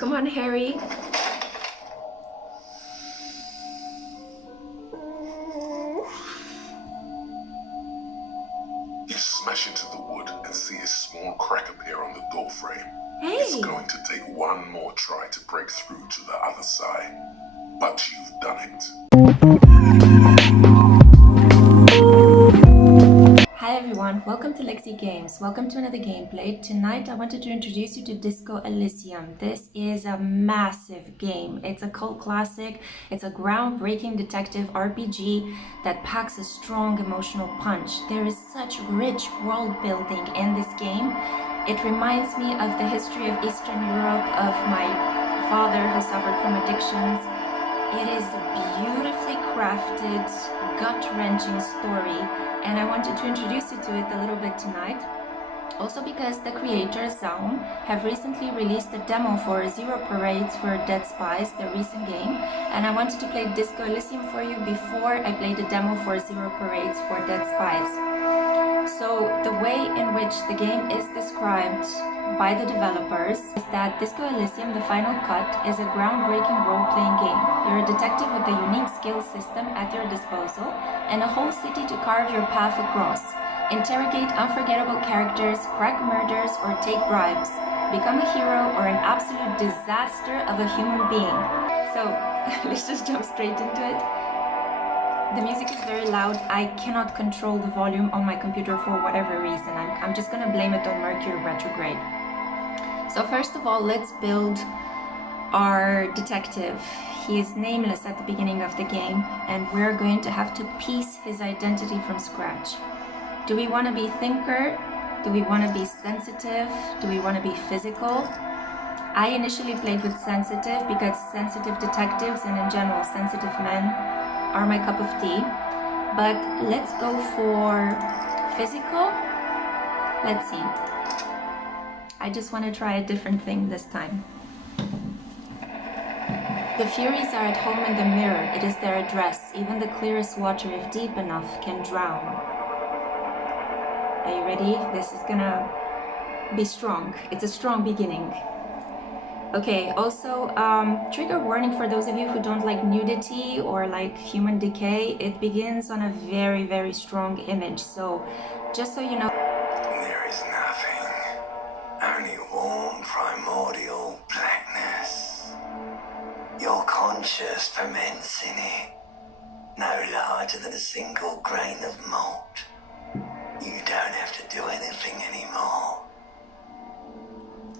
Come on, Harry. You smash into the wood and see a small crack appear on the door frame. Hey! It's going to take one more try to break through to the other side, but you've done it. Hi everyone, welcome to Lexi Games. Welcome to another gameplay. Tonight I wanted to introduce you to Disco Elysium. This is a massive game. It's a cult classic. It's a groundbreaking detective RPG that packs a strong emotional punch. There is such rich world building in this game. It reminds me of the history of Eastern Europe, of my father who suffered from addictions. It is a beautifully crafted, gut-wrenching story, and I wanted to introduce you to it a little bit tonight. Also because the creators, Zone, have recently released a demo for Zero Parades for Dead Spies, their recent game, and I wanted to play Disco Elysium for you before I played the demo for Zero Parades for Dead Spies. So the way in which the game is described by the developers is that Disco Elysium, the final cut, is a groundbreaking role-playing game. You're a detective with a unique skill system at your disposal and a whole city to carve your path across. Interrogate unforgettable characters, crack murders, or take bribes. Become a hero or an absolute disaster of a human being. So let's just jump straight into it. The music is very loud. I cannot control the volume on my computer for whatever reason. I'm just gonna blame it on Mercury retrograde. So first of all, let's build our detective. He is nameless at the beginning of the game, and we're going to have to piece his identity from scratch. Do we want to be thinker? Do we want to be sensitive? Do we want to be physical? I initially played with sensitive because sensitive detectives and in general sensitive men are my cup of tea, but let's go for physical. Let's see. I just want to try a different thing this time. The Furies are at home in the mirror. It is their address. Even the clearest water, if deep enough, can drown. Are you ready? This is gonna be strong. It's a strong beginning. Okay, also, trigger warning for those of you who don't like nudity or like human decay. It begins on a very, very strong image, so just so you know. There is nothing, only warm primordial blackness. Your conscience ferments in it, no larger than a single grain of malt. You don't have to do anything anymore.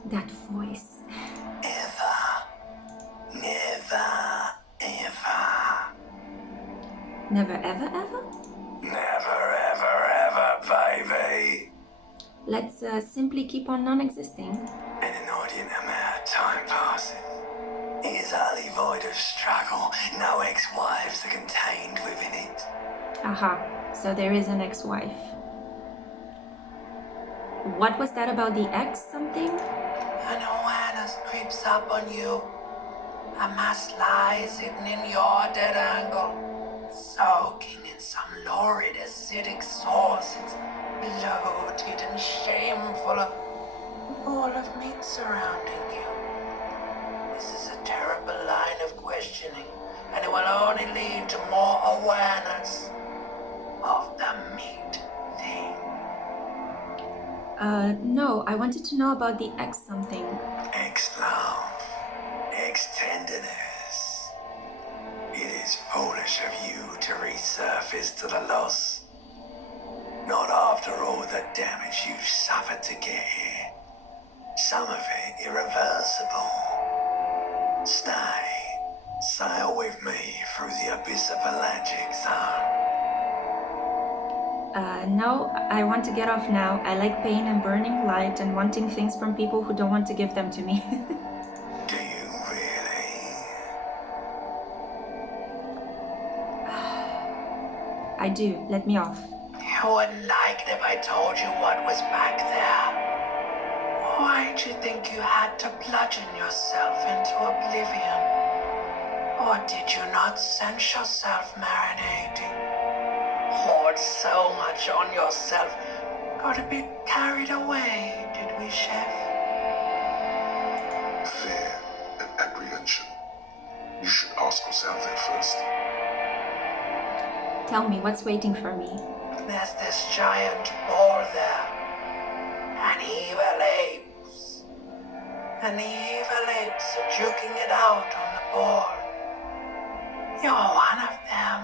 That voice. Never, ever, ever? Never, ever, ever, baby. Let's simply keep on non-existing. An inordinate amount of time passes. It is utterly void of struggle. No ex-wives are contained within it. Aha, so there is an ex-wife. What was that about the ex something? An awareness creeps up on you. A mass lies hidden in your dead angle, soaking in some lurid acidic source. It's bloated and shameful, a wall of meat surrounding you. This is a terrible line of questioning, and it will only lead to more awareness of the meat thing. No, I wanted to know about the ex something. Ex-love. Ex-tenderness. It is foolish of you to resurface to the loss. Not after all the damage you've suffered to get here. Some of it irreversible. Stay. Sail with me through the abyss of Pelagic Zone. No, I want to get off now. I like pain and burning light and wanting things from people who don't want to give them to me. Do you really? I do. Let me off. You wouldn't like it if I told you what was back there. Why'd you think you had to bludgeon yourself into oblivion? Or did you not sense yourself marinating? Poured so much on yourself. Got a bit carried away, did we, Chef? Fear ask yourself that first. Tell me, what's waiting for me? There's this giant ball there. And evil apes. And the evil apes are juking it out on the ball. You're one of them.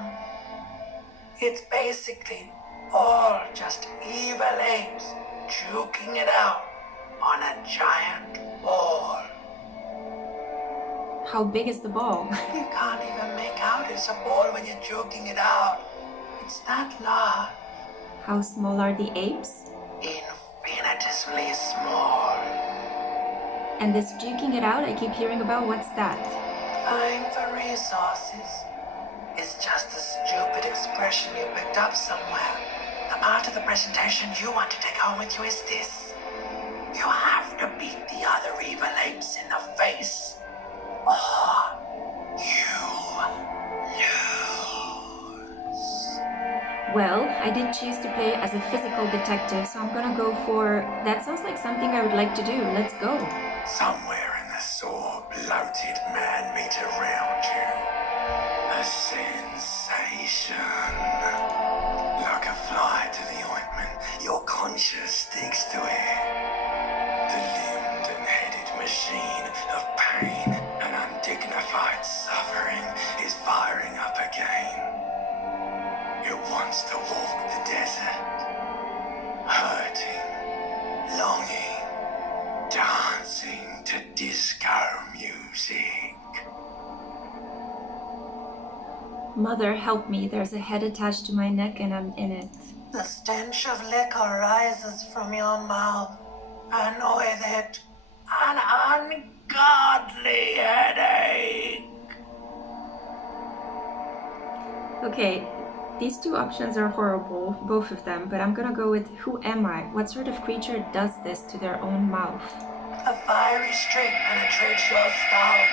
It's basically all just evil apes juking it out on a giant ball. How big is the ball? You can't even make out it's a ball when you're joking it out. It's that large. How small are the apes? Infinitesimally small. And this juking it out I keep hearing about, what's that? Vying for resources. It's just a stupid expression you picked up somewhere. The part of the presentation you want to take home with you is this. You have to beat the other evil apes in the face. Or you lose. Well, I did choose to play as a physical detective, so I'm gonna go for... That sounds like something I would like to do. Let's go. Somewhere in the sore, bloated man-meat around you. A sensation. Like a fly to the ointment, your conscience sticks to it. The limbed and headed machine of pain and undignified suffering is firing up again. It wants to walk the desert, hurting, longing, dancing to disco music. Mother, help me. There's a head attached to my neck and I'm in it. The stench of liquor rises from your mouth, and with it, an ungodly headache. Okay, these two options are horrible, both of them, but I'm gonna go with who am I? What sort of creature does this to their own mouth? A fiery streak penetrates your skull,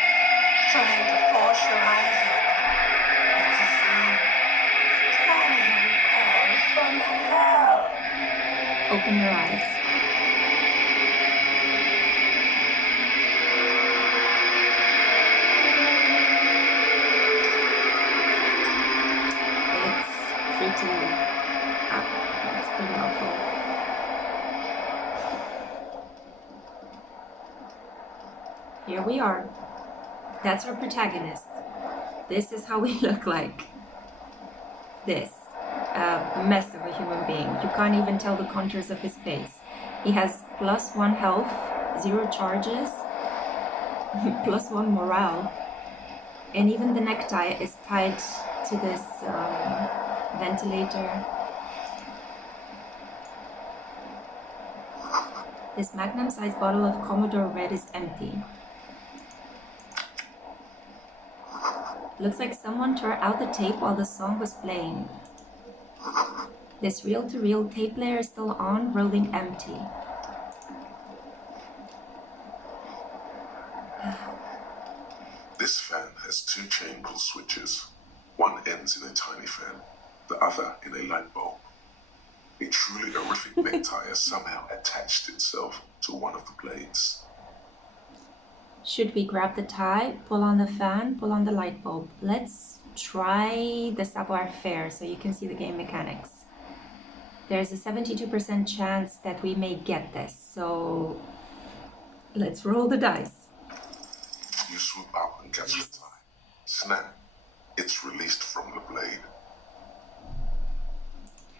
trying to force your eyes open. It's a sound. Clarion call from hell. Open your eyes. It's freaking out. It's pretty awful. Here we are. That's our protagonist. This is how we look like. This. A mess of a human being. You can't even tell the contours of his face. He has +1 health, 0 charges, +1 morale, and even the necktie is tied to this ventilator. This magnum-sized bottle of Commodore Red is empty. Looks like someone tore out the tape while the song was playing. This reel-to-reel tape player is still on, rolling empty. This fan has 2 chain pull switches. One ends in a tiny fan, the other in a light bulb. A truly horrific necktie has somehow attached itself to one of the blades. Should we grab the tie, pull on the fan, pull on the light bulb? Let's try the savoir-faire so you can see the game mechanics. There's a 72% chance that we may get this, so let's roll the dice. You swoop up and catch the tie. Snap. It's released from the blade.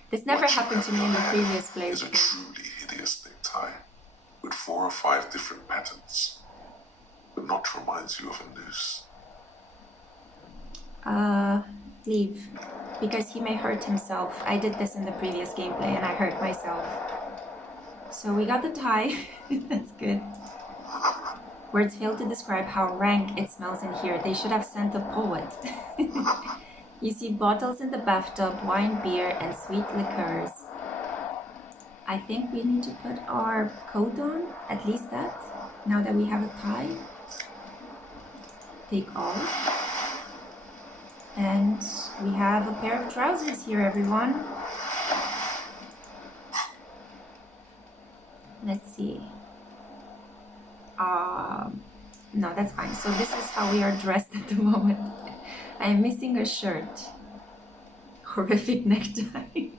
This never What you happened have to me in the hand previous plays. is a truly hideous necktie with 4 or 5 different patterns, but not reminds you of a noose. Leave. Because he may hurt himself. I did this in the previous gameplay and I hurt myself. So we got the tie. That's good. Words fail to describe how rank it smells in here. They should have sent a poet. You see bottles in the bathtub, wine, beer, and sweet liqueurs. I think we need to put our coat on, at least that, now that we have a tie. Take off. And we have a pair of trousers here, everyone. Let's see. No, that's fine. So this is how we are dressed at the moment. I'm missing a shirt. Horrific necktie.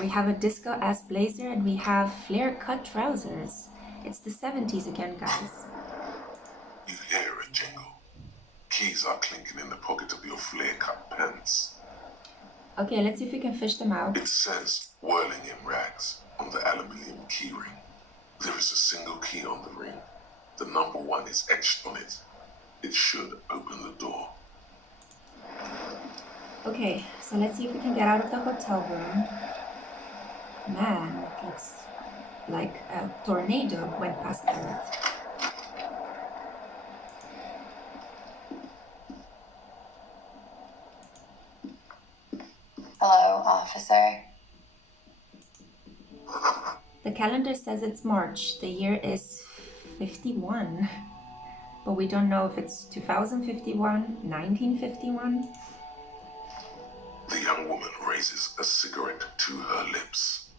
We have a disco-ass blazer and we have flare-cut trousers. It's the 70s again, guys. You hear a jingle. Keys are clinking in the pocket of your flare-cut pants. Okay, let's see if we can fish them out. It says, whirling in rags, on the aluminium key ring. There is a single key on the ring. The number 1 is etched on it. It should open the door. Okay, so let's see if we can get out of the hotel room. Man, it looks like a tornado went past Earth. Hello, officer. The calendar says it's March. The year is 51. But we don't know if it's 2051, 1951. The young woman raises a cigarette to her lips.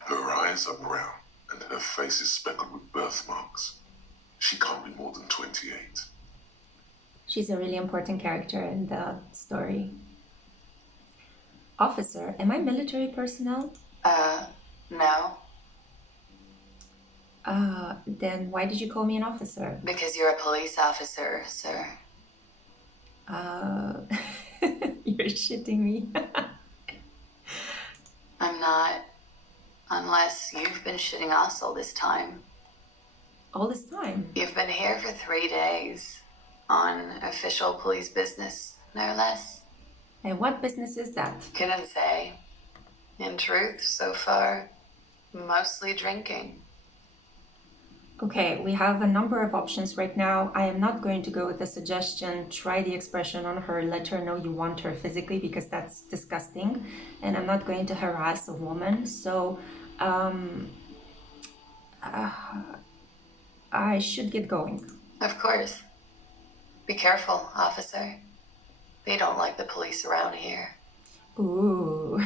Her eyes are brown and her face is speckled with birthmarks. She can't be more than 28. She's a really important character in the story. Officer, am I military personnel? No. Then why did you call me an officer? Because you're a police officer, sir. You're shitting me. I'm not. Unless you've been shitting us all this time. All this time? You've been here for 3 days. On official police business, no less. And what business is that? Couldn't say. In truth, so far, mostly drinking. Okay, we have a number of options right now. I am not going to go with the suggestion, try the expression on her, let her know you want her physically, because that's disgusting. And I'm not going to harass a woman. So, I should get going. Of course. Be careful, officer. They don't like the police around here. Ooh,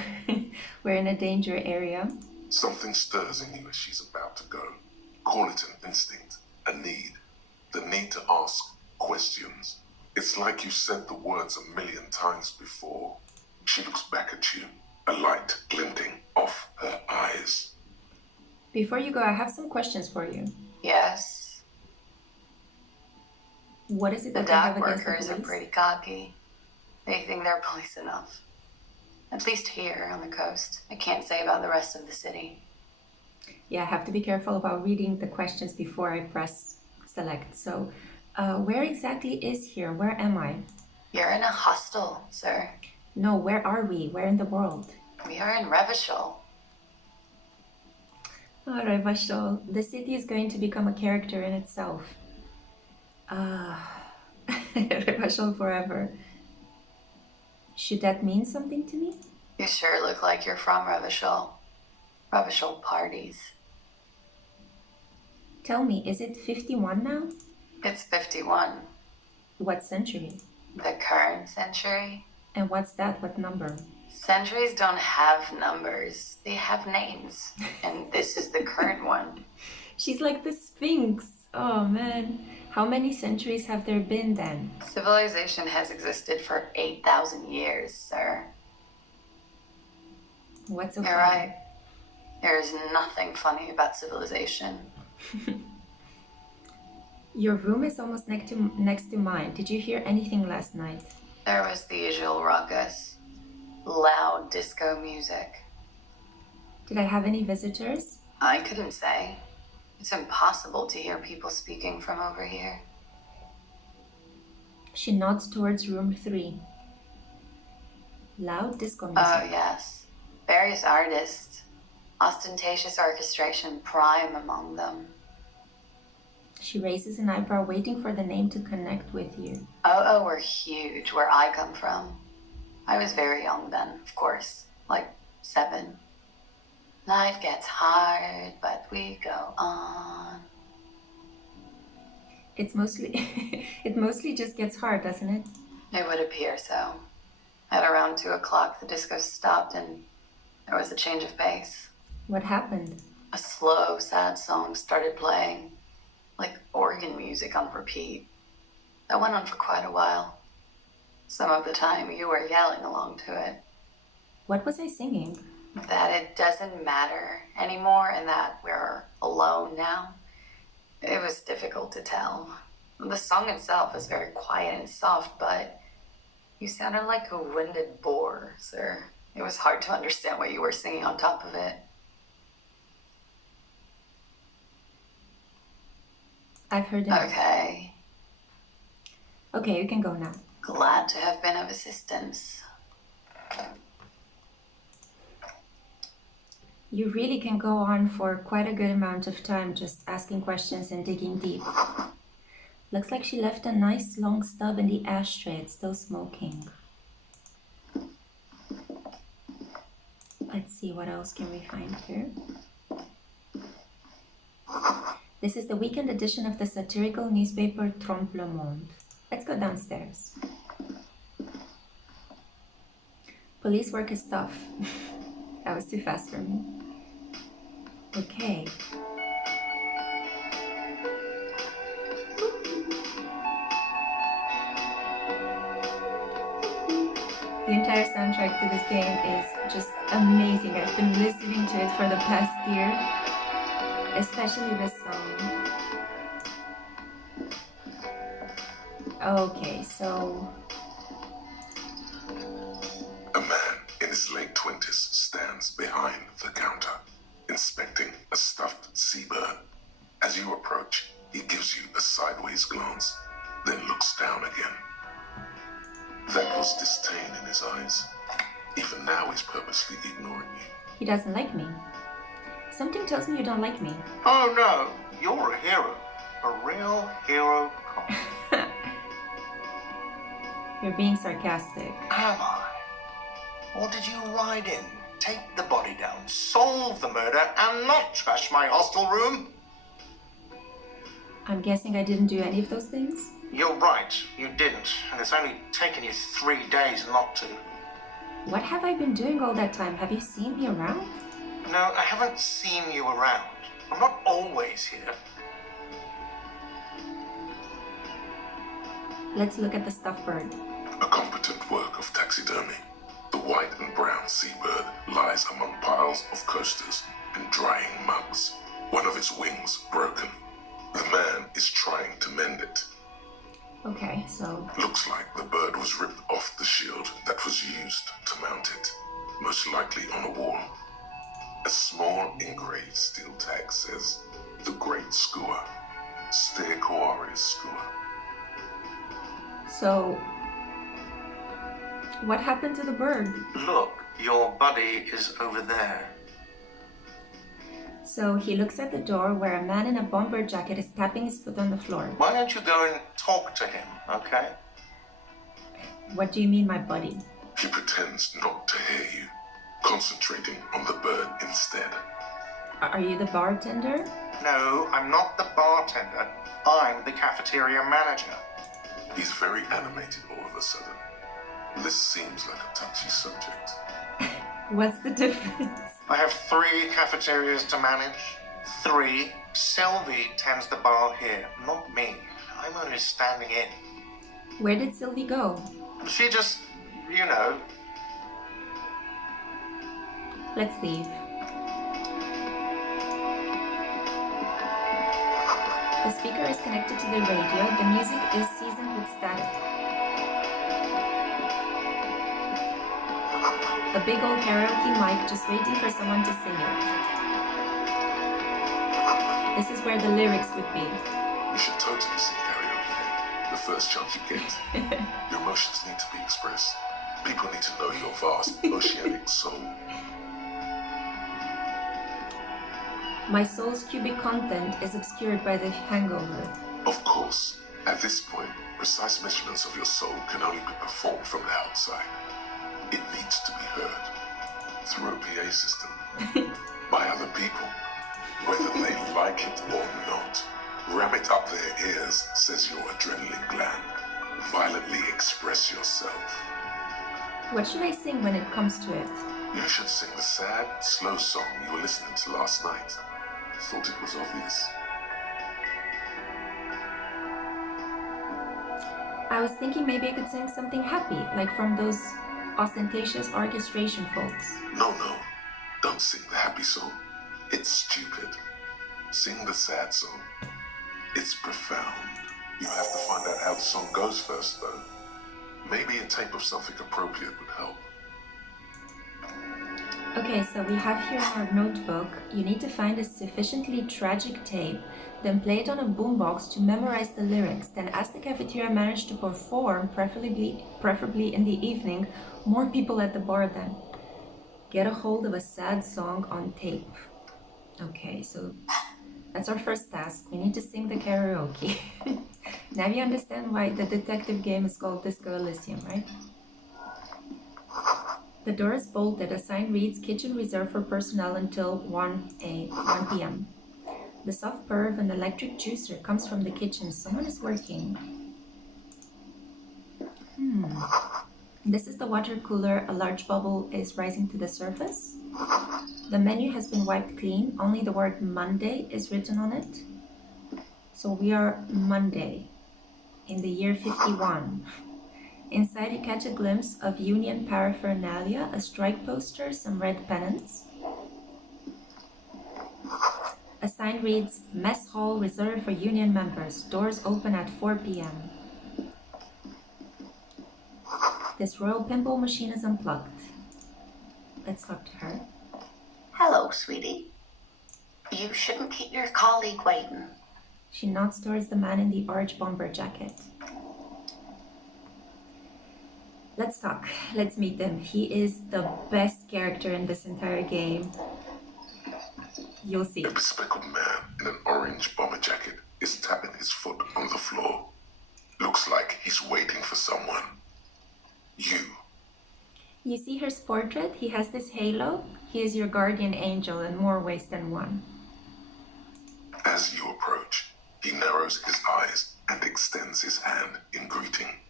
we're in a danger area. Something stirs in you as she's about to go. Call it an instinct, a need. The need to ask questions. It's like you said the words 1,000,000 times before. She looks back at you, a light glinting off her eyes. Before you go, I have some questions for you. Yes, What is it the that they have dock against the workers are police? pretty cocky. They think they're police enough. At least here on the coast. I can't say about the rest of the city. Yeah, I have to be careful about reading the questions before I press select. So, where exactly is here? Where am I? You're in a hostel, sir. No, where are we? Where in the world? We are in Revachol. All right, Vashol. The city is going to become a character in itself. Vashol forever. Should that mean something to me? You sure look like you're from Revachol. Revachol parties. Tell me, is it 51 now? It's 51. What century? The current century. And what's that? What number? Centuries don't have numbers. They have names. And this is the current one. She's like the Sphinx. Oh man. How many centuries have there been then? Civilization has existed for 8,000 years, sir. What's so You're funny? right. There is nothing funny about civilization. Your room is almost next to mine. Did you hear anything last night? There was the usual ruckus. Loud disco music. Did I have any visitors? I couldn't say. It's impossible to hear people speaking from over here. She nods towards room 3. Loud disco music. Oh, yes. Various artists. Ostentatious orchestration prime among them. She raises an eyebrow, waiting for the name to connect with you. Oh, were huge where I come from. I was very young then, of course. Like 7. Life gets hard, but we go on. It's mostly, it mostly just gets hard, doesn't it? It would appear so. At around 2 o'clock, the disco stopped and there was a change of pace. What happened? A slow, sad song started playing, like organ music on repeat. That went on for quite a while. Some of the time you were yelling along to it. What was I singing? That it doesn't matter anymore and that we're alone now. It was difficult to tell. The song itself is very quiet and soft, but you sounded like a winded boar, sir. It was hard to understand what you were singing on top of it. I've heard enough. Okay. Okay, you can go now. Glad to have been of assistance. You really can go on for quite a good amount of time just asking questions and digging deep. Looks like she left a nice long stub in the ashtray. It's still smoking. Let's see, what else can we find here? This is the weekend edition of the satirical newspaper Trompe le Monde. Let's go downstairs. Police work is tough. That was too fast for me. Okay. The entire soundtrack to this game is just amazing. I've been listening to it for the past year, especially this song. Okay, so... A man in his late 20s stands behind the counter, inspecting a stuffed seabird. As you approach, he gives you a sideways glance, then looks down again. That was disdain in his eyes. Even now, he's purposely ignoring you. He doesn't like me. Something tells me you don't like me. Oh no, you're a hero. A real hero cop. You're being sarcastic. Am I? Or did you ride in, take the body down, solve the murder, and not trash my hostel room? I'm guessing I didn't do any of those things? You're right, you didn't, and it's only taken you 3 days not to. What have I been doing all that time? Have you seen me around? No, I haven't seen you around. I'm not always here. Let's look at the stuffed bird. A competent work of taxidermy. The white and brown seabird lies among piles of coasters and drying mugs, one of its wings broken. The man is trying to mend it. Okay, so... Looks like the bird was ripped off the shield that was used to mount it, most likely on a wall. A small engraved steel tag says, "The Great Skua, Ste Koaris Skua." So... what happened to the bird? Look, your buddy is over there. So he looks at the door where a man in a bomber jacket is tapping his foot on the floor. Why don't you go and talk to him, okay? What do you mean, my buddy? He pretends not to hear you, concentrating on the bird instead. Are you the bartender? No, I'm not the bartender. I'm the cafeteria manager. He's very animated all of a sudden. This seems like a touchy subject. What's the difference? I have 3 cafeterias to manage. 3. Sylvie tends the bar here, not me. I'm only standing in. Where did Sylvie go? She just, you know. Let's leave. The speaker is connected to the radio. The music is seasoned with static. A big old karaoke mic just waiting for someone to sing it. This is where the lyrics would be. You should totally sing karaoke here, the first chance you get. Your emotions need to be expressed. People need to know your vast oceanic soul. My soul's cubic content is obscured by the hangover. Of course, at this point, precise measurements of your soul can only be performed from the outside. It needs to be heard through a PA system by other people, whether they like it or not. Ram it up their ears, says your adrenaline gland. Violently express yourself. What should I sing when it comes to it? You should sing the sad, slow song you were listening to last night. Thought it was obvious. I was thinking maybe I could sing something happy, like from those ostentatious orchestration folks. No, no. Don't sing the happy song. It's stupid. Sing the sad song. It's profound. You have to find out how the song goes first, though. Maybe a tape of something appropriate would help. Okay, so we have here in our notebook, you need to find a sufficiently tragic tape, then play it on a boombox to memorize the lyrics, then ask the cafeteria manager to perform, preferably in the evening, more people at the bar then. Get a hold of a sad song on tape. Okay, so that's our first task. We need to sing the karaoke. Now you understand why the detective game is called Disco Elysium, right? The door is bolted. A sign reads, "Kitchen reserved for personnel until 1 p.m. The soft purr of an electric juicer comes from the kitchen. Someone is working. This is the water cooler. A large bubble is rising to the surface. The menu has been wiped clean. Only the word Monday is written on it. So we are Monday in the year 51. Inside you catch a glimpse of union paraphernalia, a strike poster, some red pennants. A sign reads, "Mess hall reserved for union members. Doors open at 4 p.m. This royal pinball machine is unplugged." Let's talk to her. Hello, sweetie. You shouldn't keep your colleague waiting. She nods towards the man in the orange bomber jacket. Let's talk. Let's meet him. He is the best character in this entire game. You'll see. A bespectacled man in an orange bomber jacket is tapping his foot on the floor. Looks like he's waiting for someone. You. You see his portrait? He has this halo. He is your guardian angel in more ways than one. As you approach, he narrows his eyes and extends his hand in greeting.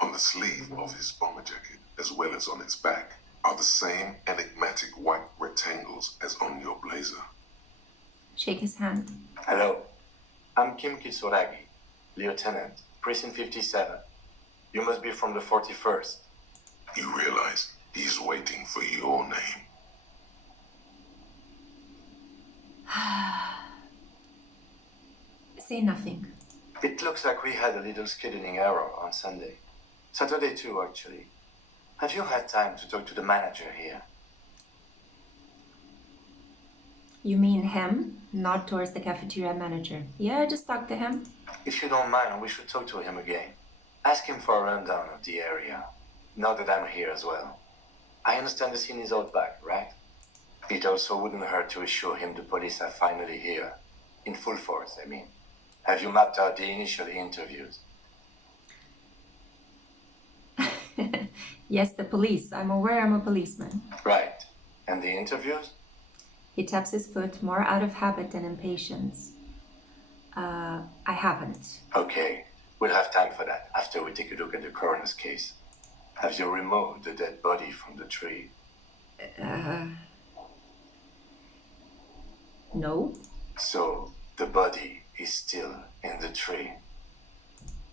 On the sleeve of his bomber jacket, as well as on its back, are the same enigmatic white rectangles as on your blazer. Shake his hand. Hello, I'm Kim Kitsuragi, Lieutenant, Precinct 57. You must be from the 41st. You realize he's waiting for your name. Say nothing. It looks like we had a little scheduling error on Sunday. Saturday too, actually. Have you had time to talk to the manager here? You mean him, not towards the cafeteria manager? Yeah, I just talked to him. If you don't mind, we should talk to him again. Ask him for a rundown of the area, now that I'm here as well. I understand the scene is out back, right? It also wouldn't hurt to assure him the police are finally here. In full force, I mean. Have you mapped out the initial interviews? Yes, the police. I'm aware I'm a policeman. Right. And the interviews? He taps his foot more out of habit than impatience. I haven't. Okay. We'll have time for that after we take a look at the coroner's case. Have you removed the dead body from the tree? No. So, the body is still in the tree.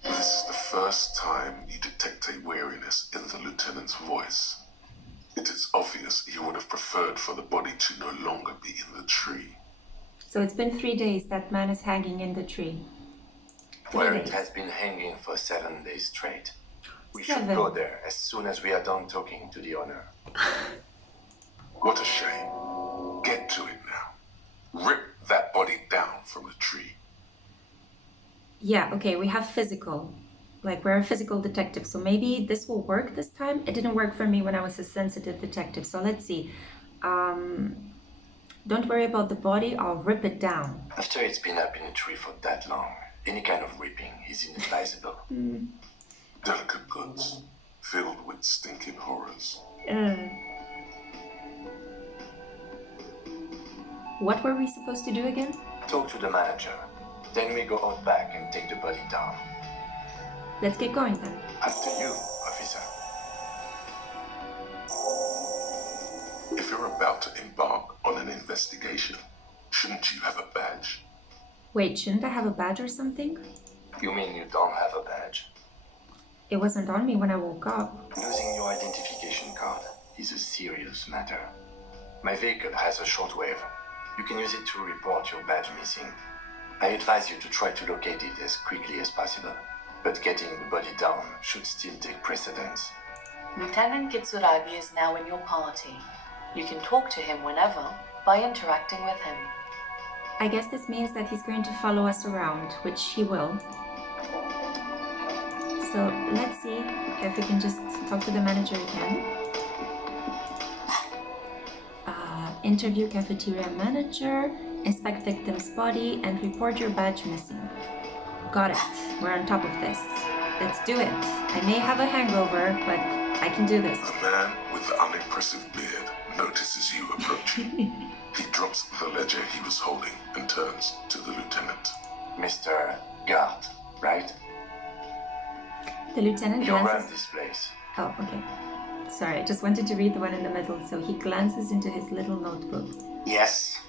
This is the first time you detect a weariness in the lieutenant's voice. It is obvious he would have preferred for the body to no longer be in the tree. So it's been 3 days that man is hanging in the tree. 3 Where days. it has been hanging for 7 days straight. We 7. should go there as soon as we are done talking to the owner. What a shame. Get to it now. Rip that body down from the tree. Yeah, okay, we have physical. Like, we're a physical detective, so maybe this will work this time. It didn't work for me when I was a sensitive detective, so let's see. Don't worry about the body, I'll rip it down. After it's been up in a tree for that long, any kind of ripping is inadvisable. Delicate goods, filled with stinking horrors. What were we supposed to do again? Talk to the manager. Then we go out back and take the body down. Let's get going then. After you, officer. If you're about to embark on an investigation, shouldn't you have a badge? Wait, shouldn't I have a badge or something? You mean you don't have a badge? It wasn't on me when I woke up. Losing your identification card is a serious matter. My vehicle has a shortwave. You can use it to report your badge missing. I advise you to try to locate it as quickly as possible, but getting the body down should still take precedence. Lieutenant Kitsuragi is now in your party. You can talk to him whenever by interacting with him. I guess this means that he's going to follow us around, which he will. So let's see if we can just talk to the manager again. Interview cafeteria manager, inspect victim's body, and report your badge missing. Got it. We're on top of this. Let's do it. I may have a hangover, but I can do this. The man with the unimpressive beard notices you approaching. He drops the ledger he was holding and turns to the lieutenant. Mr. Gart, right? The lieutenant You run glances... this place. Oh, okay. Sorry, I just wanted to read the one in the middle, so he glances into his little notebook. Yes.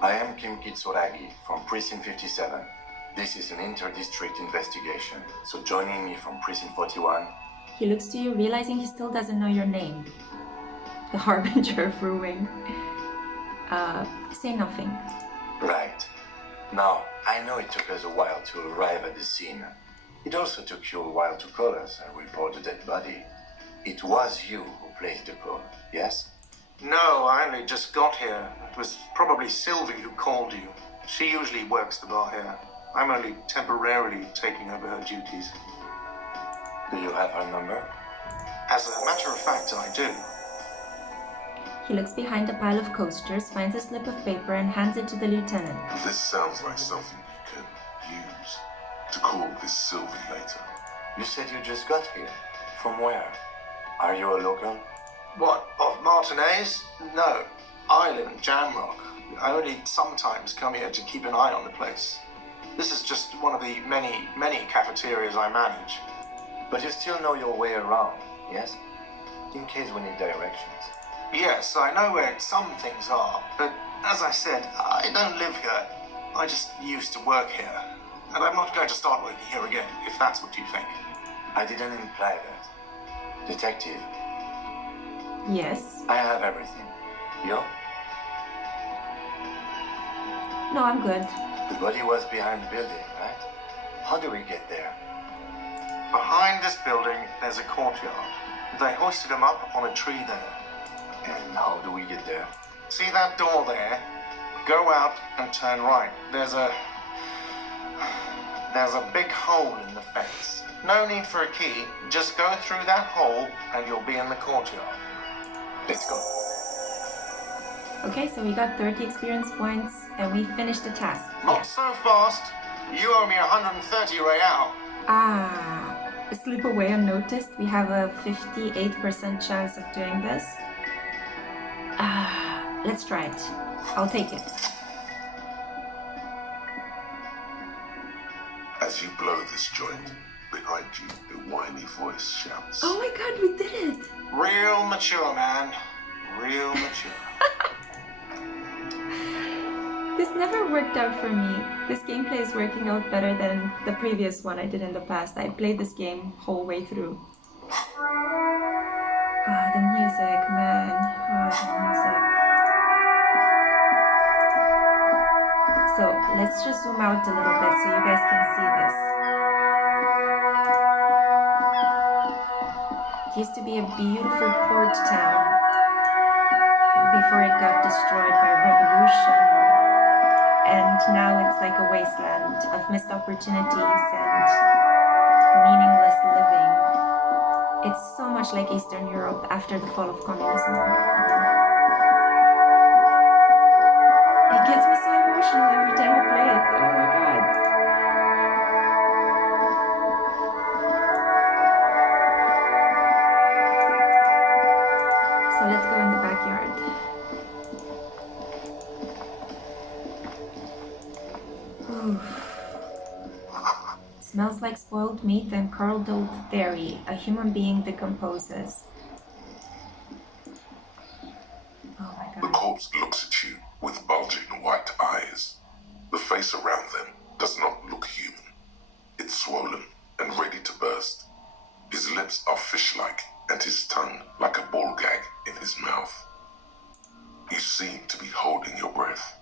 I am Kim Kitsuragi from Precinct 57. This is an inter-district investigation, so joining me from Precinct 41... He looks to you, realizing he still doesn't know your name. The harbinger of ruin. Say nothing. Right. Now, I know it took us a while to arrive at the scene. It also took you a while to call us and report the dead body. It was you who placed the call, yes? No, I only just got here. It was probably Sylvie who called you. She usually works the bar here. I'm only temporarily taking over her duties. Do you have her number? As a matter of fact, I do. He looks behind a pile of coasters, finds a slip of paper, and hands it to the lieutenant. This sounds like something you can use to call this Sylvie later. You said you just got here. From where? Are you a local? What, of Martinez? No, I live in Jamrock. I only sometimes come here to keep an eye on the place. This is just one of the many cafeterias I manage. But you still know your way around, yes? In case we need directions. Yes, I know where some things are, but as I said, I don't live here. I just used to work here. And I'm not going to start working here again, if that's what you think. I didn't imply that. Detective, Yes? I have everything. You? No, I'm good. The body was behind the building, right? How do we get there? Behind this building, there's a courtyard. They hoisted him up on a tree there. And how do we get there? See that door there? Go out and turn right. There's a big hole in the fence. No need for a key. Just go through that hole and you'll be in the courtyard. Let's go. Okay, so we got 30 experience points, and we finished the task. Not so fast. You owe me 130 real. Slip away unnoticed. We have a 58% chance of doing this. Let's try it. I'll take it. As you blow this joint, behind you, a whiny voice shouts. Oh my god, we did it! Real mature, man. Real mature. This never worked out for me. This gameplay is working out better than the previous one I did in the past. I played this game whole way through. The music, man. The music. So let's just zoom out a little bit so you guys can see this. It used to be a beautiful port town before it got destroyed by revolution. And now it's like a wasteland of missed opportunities and meaningless living. It's so much like Eastern Europe after the fall of communism. It gets me so emotional every time I play it. Oh my god. So let's go in the backyard. Smells like spoiled meat and curdled dairy. A human being decomposes. Oh my The god. corpse looks at you with bulging white eyes. The around them does not look human. It's swollen and ready to burst. His lips are fish-like and his tongue like a ball gag in his mouth. You seem to be holding your breath.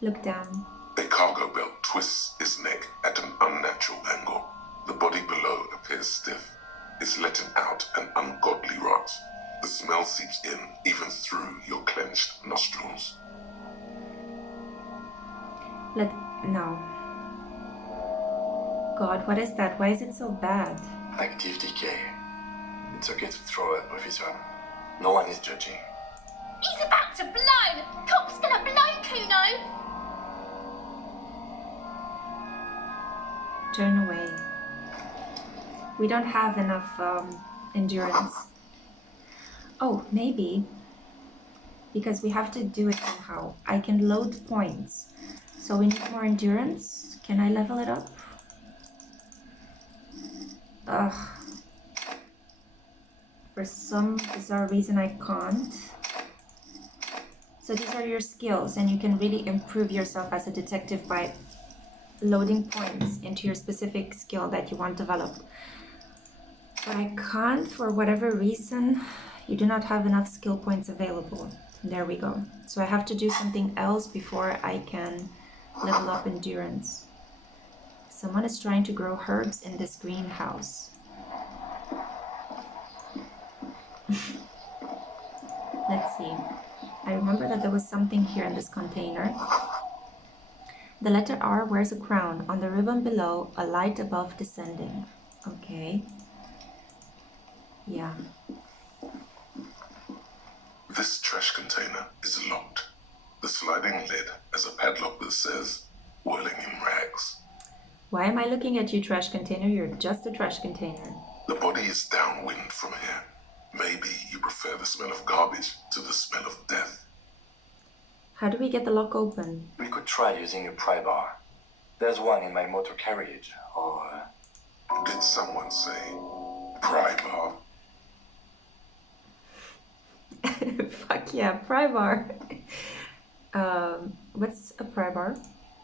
Look down. A cargo belt twists its neck at an unnatural angle. The body below appears stiff. It's letting out an ungodly rot. The smell seeps in even through your clenched nostrils. No. God, what is that? Why is it so bad? Active decay. It's okay to throw it, officer. No one is judging. He's about to blow! Cock's gonna blow, Kuno! Turn away. We don't have enough endurance. Oh, maybe. Because we have to do it somehow. I can load points. So we need more endurance. Can I level it up? Ugh. For some bizarre reason I can't. So these are your skills, and you can really improve yourself as a detective by loading points into your specific skill that you want developed. But I can't, for whatever reason, you do not have enough skill points available. There we go. So I have to do something else before I can level up endurance. Someone is trying to grow herbs in this greenhouse. Let's see. I remember that there was something here in this container. The letter R wears a crown. On the ribbon below, a light above descending. Okay. Yeah. This trash container is locked. The sliding lid has a padlock that says, whirling in rags. Why am I looking at you, trash container? You're just a trash container. The body is downwind from here. Maybe you prefer the smell of garbage to the smell of death. How do we get the lock open? We could try using a pry bar. There's one in my motor carriage, or... Did someone say pry bar? Fuck yeah, pry bar. What's a pry bar?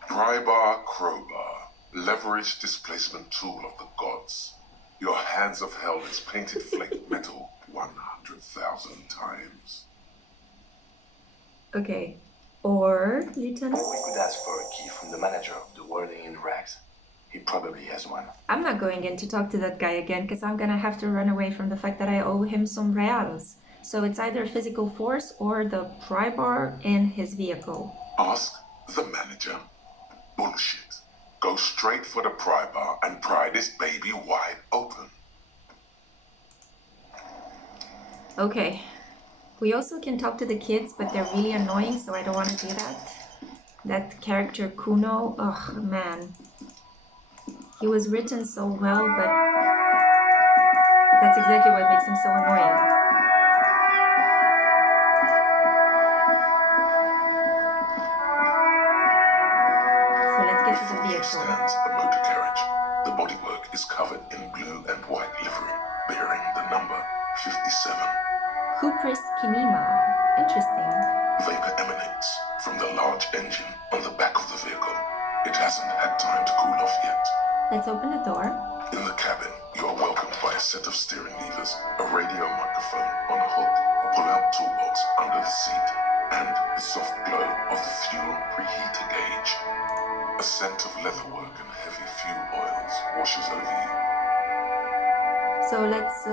Pry bar, crowbar. Leverage displacement tool of the gods. Your hands have held its painted flake metal 100,000 times. Okay. Or, Lieutenant? Or we could ask for a key from the manager of the Whirling in Rags. He probably has one. I'm not going in to talk to that guy again because I'm gonna have to run away from the fact that I owe him some reals. So it's either physical force or the pry bar in his vehicle. Ask the manager. Bullshit. Go straight for the pry bar and pry this baby wide open. Okay. We also can talk to the kids, but they're really annoying, so I don't want to do that. That character Kuno, oh man. He was written so well, but that's exactly what makes him so annoying. So let's get to the Before you vehicle. stands a motor carriage. The bodywork is covered in blue and white livery, bearing the number 57. Cupris Kinema. Interesting. Vapor emanates from the large engine on the back of the vehicle. It hasn't had time to cool off yet. Let's open the door. In the cabin, you are welcomed by a set of steering levers, a radio microphone on a hook, a pull-out toolbox under the seat, and the soft glow of the fuel preheater gauge. A scent of leatherwork and heavy fuel oils washes over you. So let's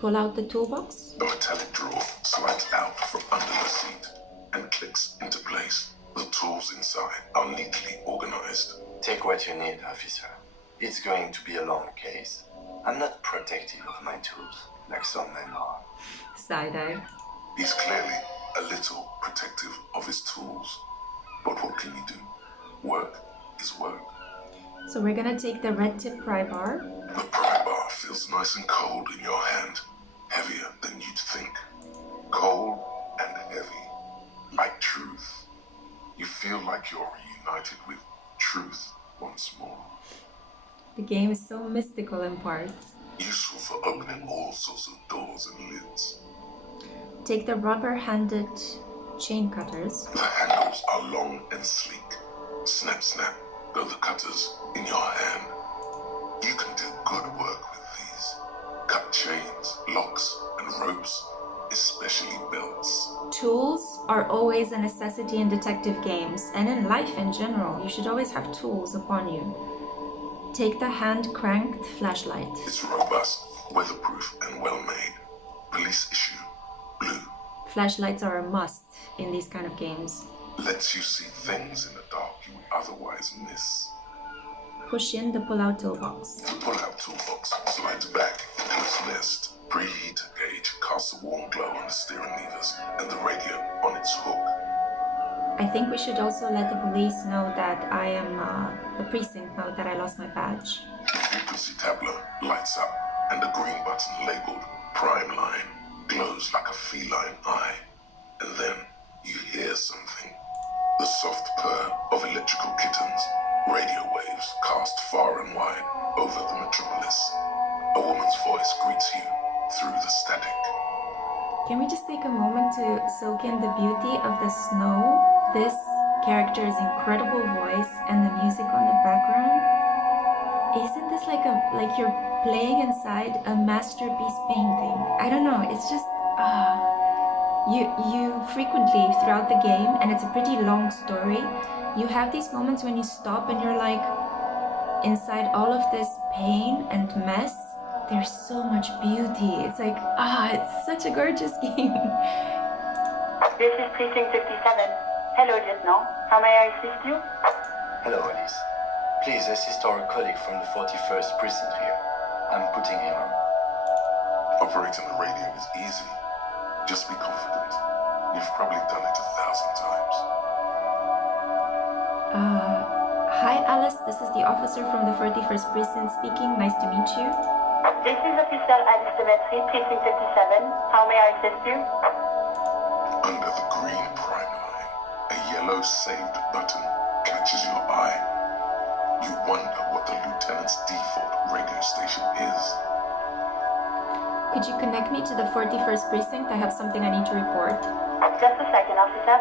pull out the toolbox. The metallic drawer slides out from under the seat and clicks into place. The tools inside are neatly organized. Take what you need, officer. It's going to be a long case. I'm not protective of my tools, like some men are. Side-eye. He's clearly a little protective of his tools. But what can you do? Work is work. So we're gonna take the red tip pry bar. The pry bar feels nice and cold in your hand. Heavier than you'd think. Cold and heavy. Like truth. You feel like you're reunited with truth once more. The game is so mystical in parts. Useful for opening all sorts of doors and lids. Take the rubber-handed chain cutters. The handle long and sleek. Snap, snap, go the cutters in your hand. You can do good work with these. Cut chains, locks, and ropes, especially belts. Tools are always a necessity in detective games, and in life in general. You should always have tools upon you. Take the hand-cranked flashlight. It's robust, weatherproof, and well-made. Police issue, blue. Flashlights are a must in these kind of games. Lets you see things in the dark you would otherwise miss. Push in the pull-out toolbox. The pull-out toolbox slides back into its nest. Preheater gauge casts a warm glow on the steering levers and the radio on its hook. I think we should also let the police know that I am, the precinct know that I lost my badge. The frequency tableau lights up and the green button labeled Prime Line glows like a feline eye. And then you hear something. The soft purr of electrical kittens. Radio waves cast far and wide over the metropolis. A woman's voice greets you through the static. Can we just take a moment to soak in the beauty of the snow? This character's incredible voice and the music on the background. Isn't this like you're playing inside a masterpiece painting? I don't know, it's just you frequently throughout the game, and it's a pretty long story, you have these moments when you stop and you're like, inside all of this pain and mess, there's so much beauty. It's like, it's such a gorgeous game. This is Precinct 57. Hello, Lieutenant. How may I assist you? Hello, Alice. Please assist our colleague from the 41st precinct here. I'm putting him on. Operating the radio is easy. Just be confident. You've probably done it 1,000 times. Hi Alice, this is the officer from the 41st precinct speaking. Nice to meet you. This is Officer Alice Demetri, Precinct 57. How may I assist you? Under the green prime line, a yellow saved button catches your eye. You wonder what the lieutenant's default radio station is. Could you connect me to the 41st precinct? I have something I need to report. Just a second, officer.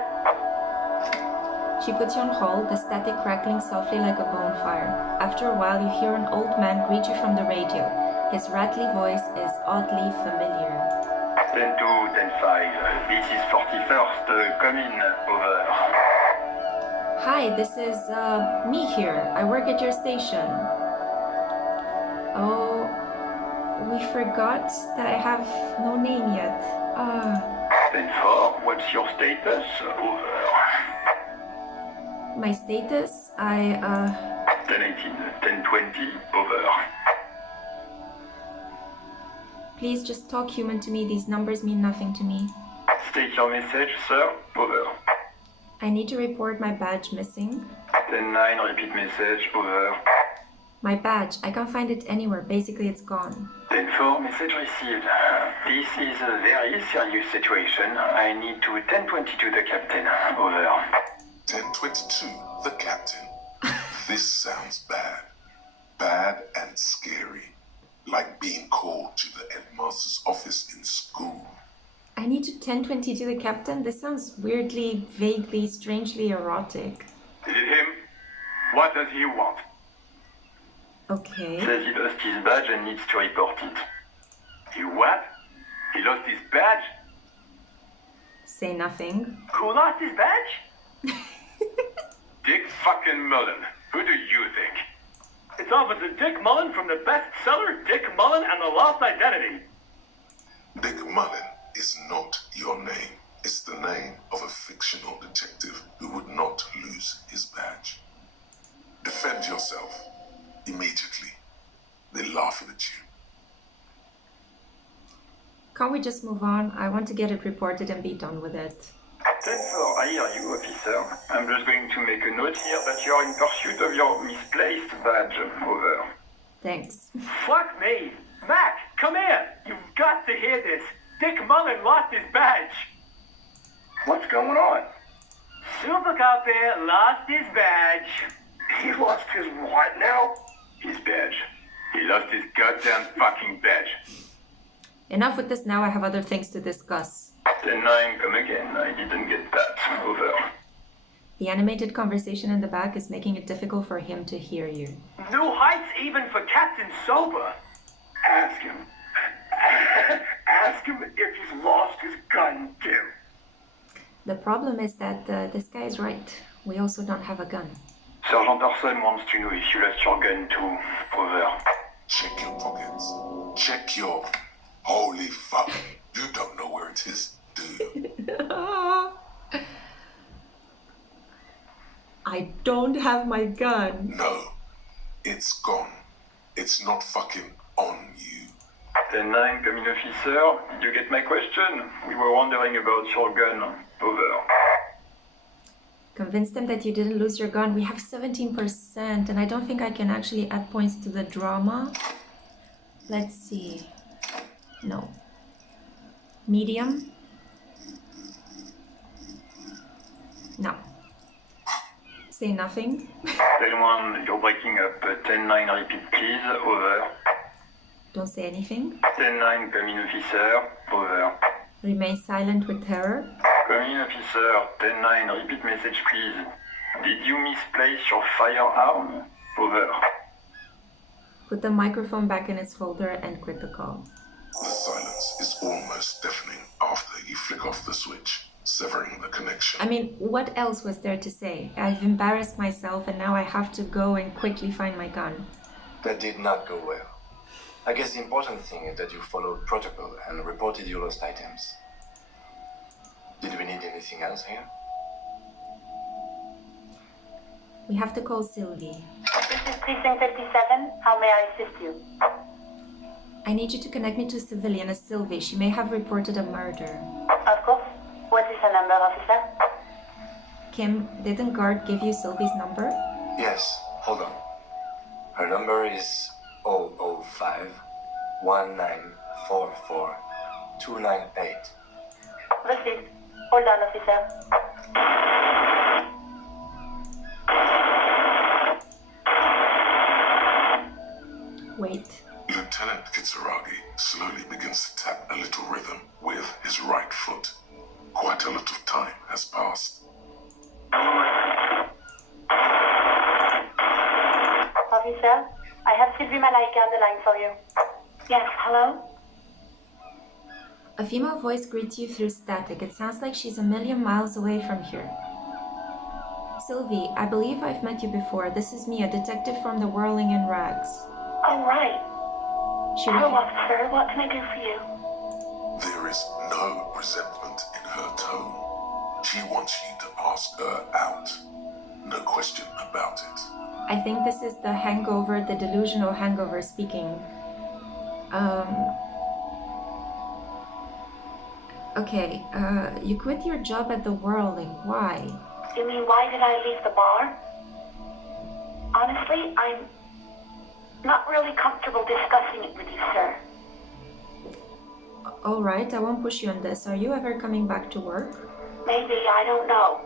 She puts you on hold, the static crackling softly like a bonfire. After a while, you hear an old man greet you from the radio. His rattly voice is oddly familiar. 10-2, 10-5, this is 41st, come in, over. Hi, this is, me here. I work at your station. Oh, we forgot that I have no name yet. 10-4, what's your status? Over. My status? 10-18, 10-20, over. Please just talk human to me. These numbers mean nothing to me. State your message, sir, over. I need to report my badge missing. 10-9, repeat message, over. My badge, I can't find it anywhere. Basically, it's gone. 10-4, message received. This is a very serious situation. I need to 10-22 the captain, over. 10-22, the captain. This sounds bad. Bad and scary. Like being called to the headmaster's office in school. I need to 1022 the captain? This sounds weirdly, vaguely, strangely erotic. Is it him? What does he want? Okay. Says he lost his badge and needs to report it. He what? He lost his badge? Say nothing. Who lost his badge? Dick fucking Mullen. Who do you think? It's Officer Dick Mullen from the bestseller Dick Mullen and the Lost Identity. Dick Mullen is not your name. It's the name of a fictional detective who would not lose his badge. Defend yourself. Immediately. They're laughing at you. Can't we just move on? I want to get it reported and be done with it. 10-4, I hear you, officer. I'm just going to make a note here that you are in pursuit of your misplaced badge. Over. Thanks. Fuck me! Mac, come here! You've got to hear this. Dick Mullen lost his badge. What's going on? Super Copy lost his badge. He lost his what now? His badge. He lost his goddamn fucking badge. Enough with this now. I have other things to discuss. 10-9, come again. I didn't get that. Over. The animated conversation in the back is making it difficult for him to hear you. New heights even for Captain Sober. Ask him. Ask him if he's lost his gun, too. The problem is that this guy is right. We also don't have a gun. Sergeant Person wants to know if you left your gun too. Over. Check your pockets. Check your... Holy fuck. You don't know where it is, do you? I don't have my gun. No. It's gone. It's not fucking on you. 10-9, coming officer. Did you get my question? We were wondering about your gun. Over. Convince them that you didn't lose your gun. We have 17%, and I don't think I can actually add points to the drama. Let's see. No. Medium? No. Say nothing. 10-1, you're breaking up. 10-9, repeat please. Over. Don't say anything. 10-9, coming officer. Over. Remain silent with terror. Coming officer. 10-9, repeat message please. Did you misplace your firearm? Over. Put the microphone back in its holder and quit the call. The silence is almost deafening after you flick off the switch, severing the connection. I mean, what else was there to say? I've embarrassed myself and now I have to go and quickly find my gun. That did not go well. I guess the important thing is that you followed protocol and reported your lost items. Did we need anything else here? We have to call Sylvie. This is Precinct 57. How may I assist you? I need you to connect me to a civilian, a Sylvie. She may have reported a murder. Of course. What is her number, officer? Kim, didn't guard give you Sylvie's number? Yes, hold on. Her number is 005 1944 298. Received. Hold on, officer. Wait. Lieutenant Kitsuragi slowly begins to tap a little rhythm with his right foot. Quite a lot of time has passed. Officer, I have Sylvie Malaika on the line for you. Yes, hello? A female voice greets you through static. It sounds like she's a million miles away from here. Sylvie, I believe I've met you before. This is me, a detective from the Whirling in Rags. Oh, right. She Hello, officer. What can I do for you? There is no resentment in her tone. She wants you to ask her out. No question about it. I think this is the hangover, the delusional hangover speaking. Okay, you quit your job at the Whirling. Why? You mean, why did I leave the bar? Honestly, I'm not really comfortable discussing it with you, sir. All right, I won't push you on this. Are you ever coming back to work? Maybe, I don't know.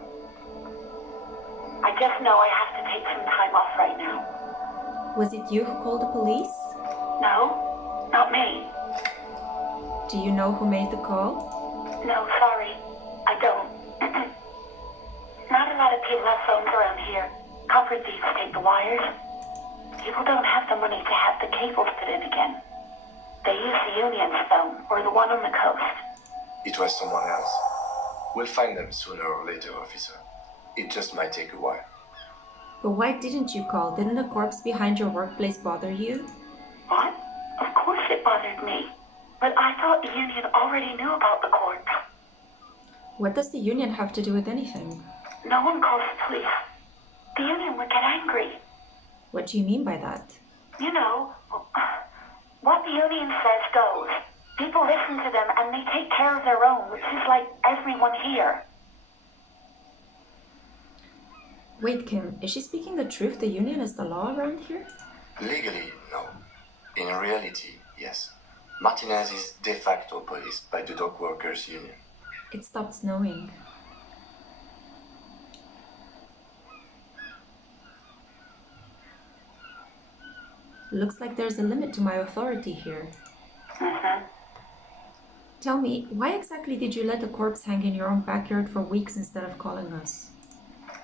I just know I have to take some time off right now. Was it you who called the police? No, not me. Do you know who made the call? No, sorry, I don't. Not a lot of people have phones around here. Copper thieves take the wires. People don't have the money to have the cables put in again. They use the Union's phone, or the one on the coast. It was someone else. We'll find them sooner or later, officer. It just might take a while. But why didn't you call? Didn't the corpse behind your workplace bother you? What? Of course it bothered me. But I thought the Union already knew about the corpse. What does the Union have to do with anything? No one calls the police. The Union would get angry. What do you mean by that? You know, what the Union says goes. People listen to them and they take care of their own, which is like everyone here. Wait, Kim, is she speaking the truth? The Union is the law around here? Legally, no. In reality, yes. Martinez is de facto police by the Dock Workers Union. It stopped snowing. Looks like there's a limit to my authority here. Tell me, why exactly did you let the corpse hang in your own backyard for weeks instead of calling us?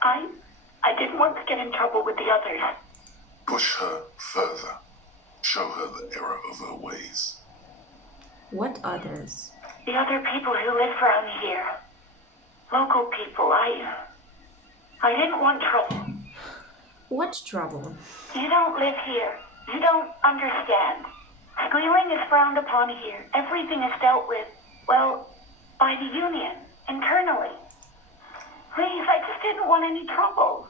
I didn't want to get in trouble with the others. Push her further. Show her the error of her ways. What others? The other people who live around here. Local people. I didn't want trouble. What trouble? You don't live here. You don't understand. Squealing is frowned upon here. Everything is dealt with, well, by the union, internally. Please, I just didn't want any trouble.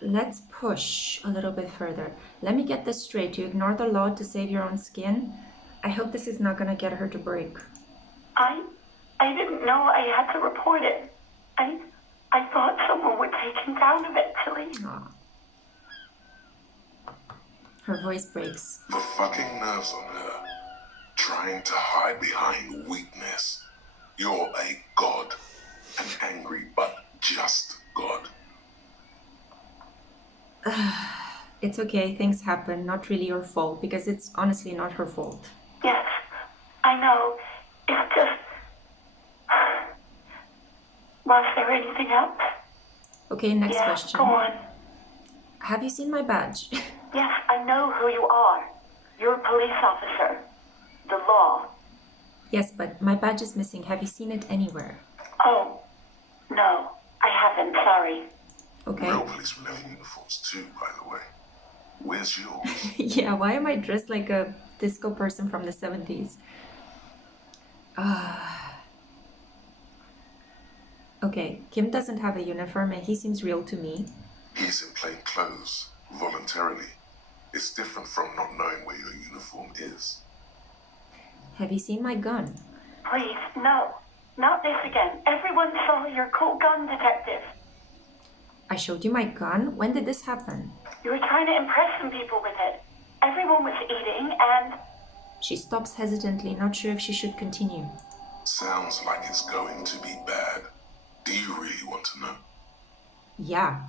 Let's push a little bit further. Let me get this straight. You ignore the law to save your own skin? I hope this is not gonna get her to break. I didn't know I had to report it. I thought someone would take him down eventually. Aw. Her voice breaks. The fucking nerves on her. Trying to hide behind weakness. You're a god. An angry but just god. It's okay, things happen. Not really your fault, because it's honestly not her fault. Yes, I know. It's just... Was there anything else? Okay, next question. Go on. Have you seen my badge? Yes, I know who you are. You're a police officer. The law. Yes, but my badge is missing. Have you seen it anywhere? Oh, no, I haven't, sorry. Okay. Real policemen have uniforms too, by the way. Where's yours? Yeah, why am I dressed like a disco person from the 70s? Okay, Kim doesn't have a uniform and he seems real to me. He's in plain clothes, voluntarily. It's different from not knowing where your uniform is. Have you seen my gun? Please, no. Not this again. Everyone saw your cool gun, detective. I showed you my gun? When did this happen? You were trying to impress some people with it. Everyone was eating and... She stops hesitantly, not sure if she should continue. Sounds like it's going to be bad. Do you really want to know? Yeah.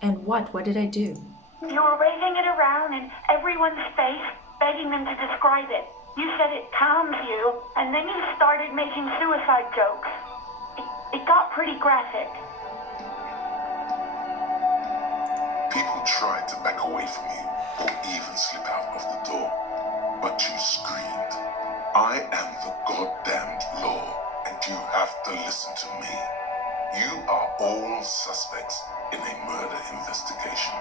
And what? What did I do? You were waving it around in everyone's face, begging them to describe it. You said it calms you, and then you started making suicide jokes. It got pretty graphic. People tried to back away from you, or even slip out of the door. But you screamed, I am the goddamned law, and you have to listen to me. You are all suspects in a murder investigation.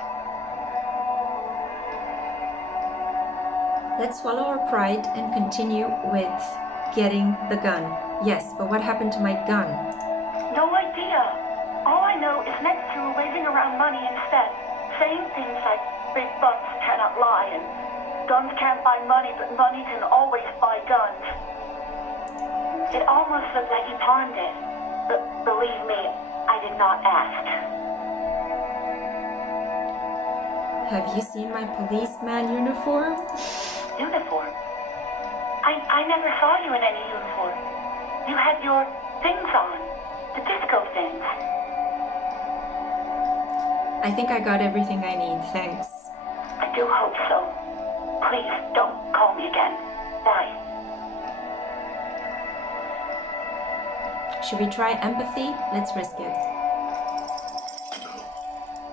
Let's swallow our pride and continue with getting the gun. Yes, but what happened to my gun? No idea. All I know is next you were waving around money instead, saying things like big bucks cannot lie and guns can't buy money, but money can always buy guns. It almost looked like you pawned it, but believe me, I did not ask. Have you seen my policeman uniform? Uniform? I never saw you in any uniform. You had your things on, the disco things. I think I got everything I need, thanks. I do hope so. Please don't call me again. Bye. Should we try empathy? Let's risk it. No,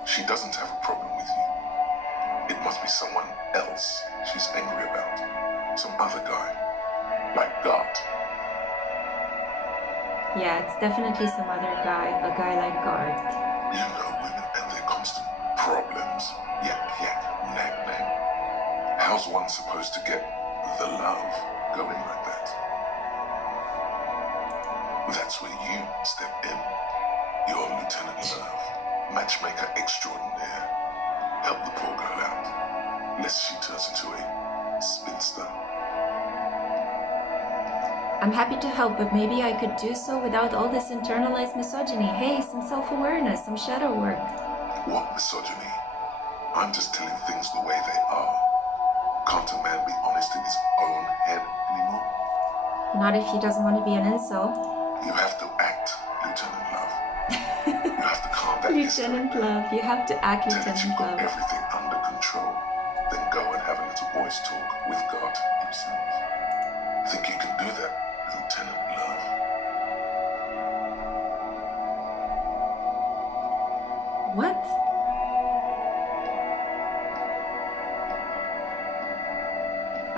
she doesn't have a problem with you. It must be someone else she's angry about. Some other guy. Like Gart. Yeah, it's definitely some other guy, a guy like Gart. You know women and their constant problems. Yak, yak, nag, nag. How's one supposed to get the love going like that? That's where you step in. You're Lieutenant Love, matchmaker extraordinaire. Help the poor girl out, lest she turns into a spinster. I'm happy to help, but maybe I could do so without all this internalized misogyny. Hey, some self-awareness, some shadow work. What misogyny? I'm just telling things the way they are. Can't a man be honest in his own head anymore? Not if he doesn't want to be an incel. You have to act, Lieutenant Love. You have to calm that Lieutenant Love, you have to act, Tell that you've Lieutenant got Love. everything under control. Then go and have a little boys' talk with God himself. Think you can do that, Lieutenant Love?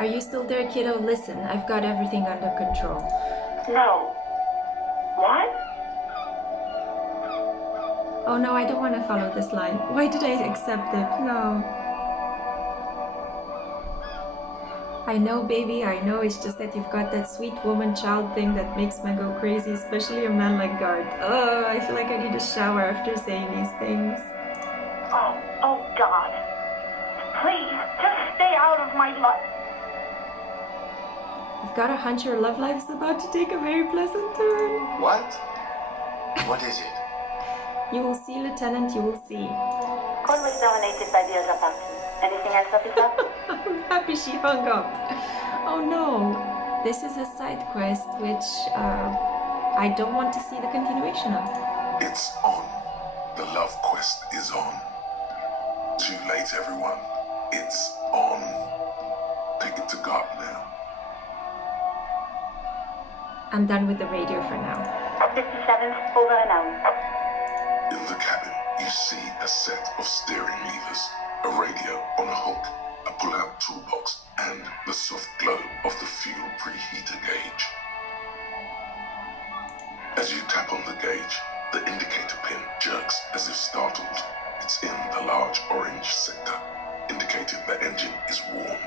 Are you still there, kiddo? Listen, I've got everything under control. No. What? Oh no, I don't want to follow this line. Why did I accept it? No. I know, baby, I know. It's just that you've got that sweet woman-child thing that makes me go crazy, especially a man like Garth. Oh, I feel like I need a shower after saying these things. Oh God. Please, just stay out of my life. I've got a hunch your love life's about to take a very pleasant turn. What? What is it? You will see, Lieutenant, you will see. Call was dominated by the other party. Anything else, officer? I'm happy she hung up. Oh no, this is a side quest which I don't want to see the continuation of. It's on. The love quest is on. Too late, everyone. It's on. Take it to God now. I'm done with the radio for now. 57th, over and out. In the cabin, you see a set of steering levers, a radio on a hook, a pull-out toolbox, and the soft glow of the fuel preheater gauge. As you tap on the gauge, the indicator pin jerks as if startled. It's in the large orange sector, indicating the engine is warm.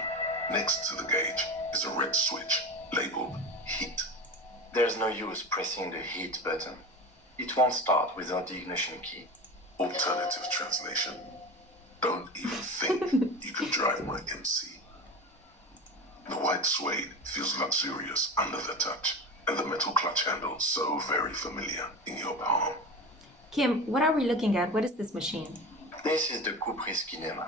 Next to the gauge is a red switch labeled heat. There's no use pressing the heat button. It won't start without the ignition key. Alternative translation. Don't even think you can drive my MC. The white suede feels luxurious under the touch, and the metal clutch handle so very familiar in your palm. Kim, what are we looking at? What is this machine? This is the Coupe Kinema,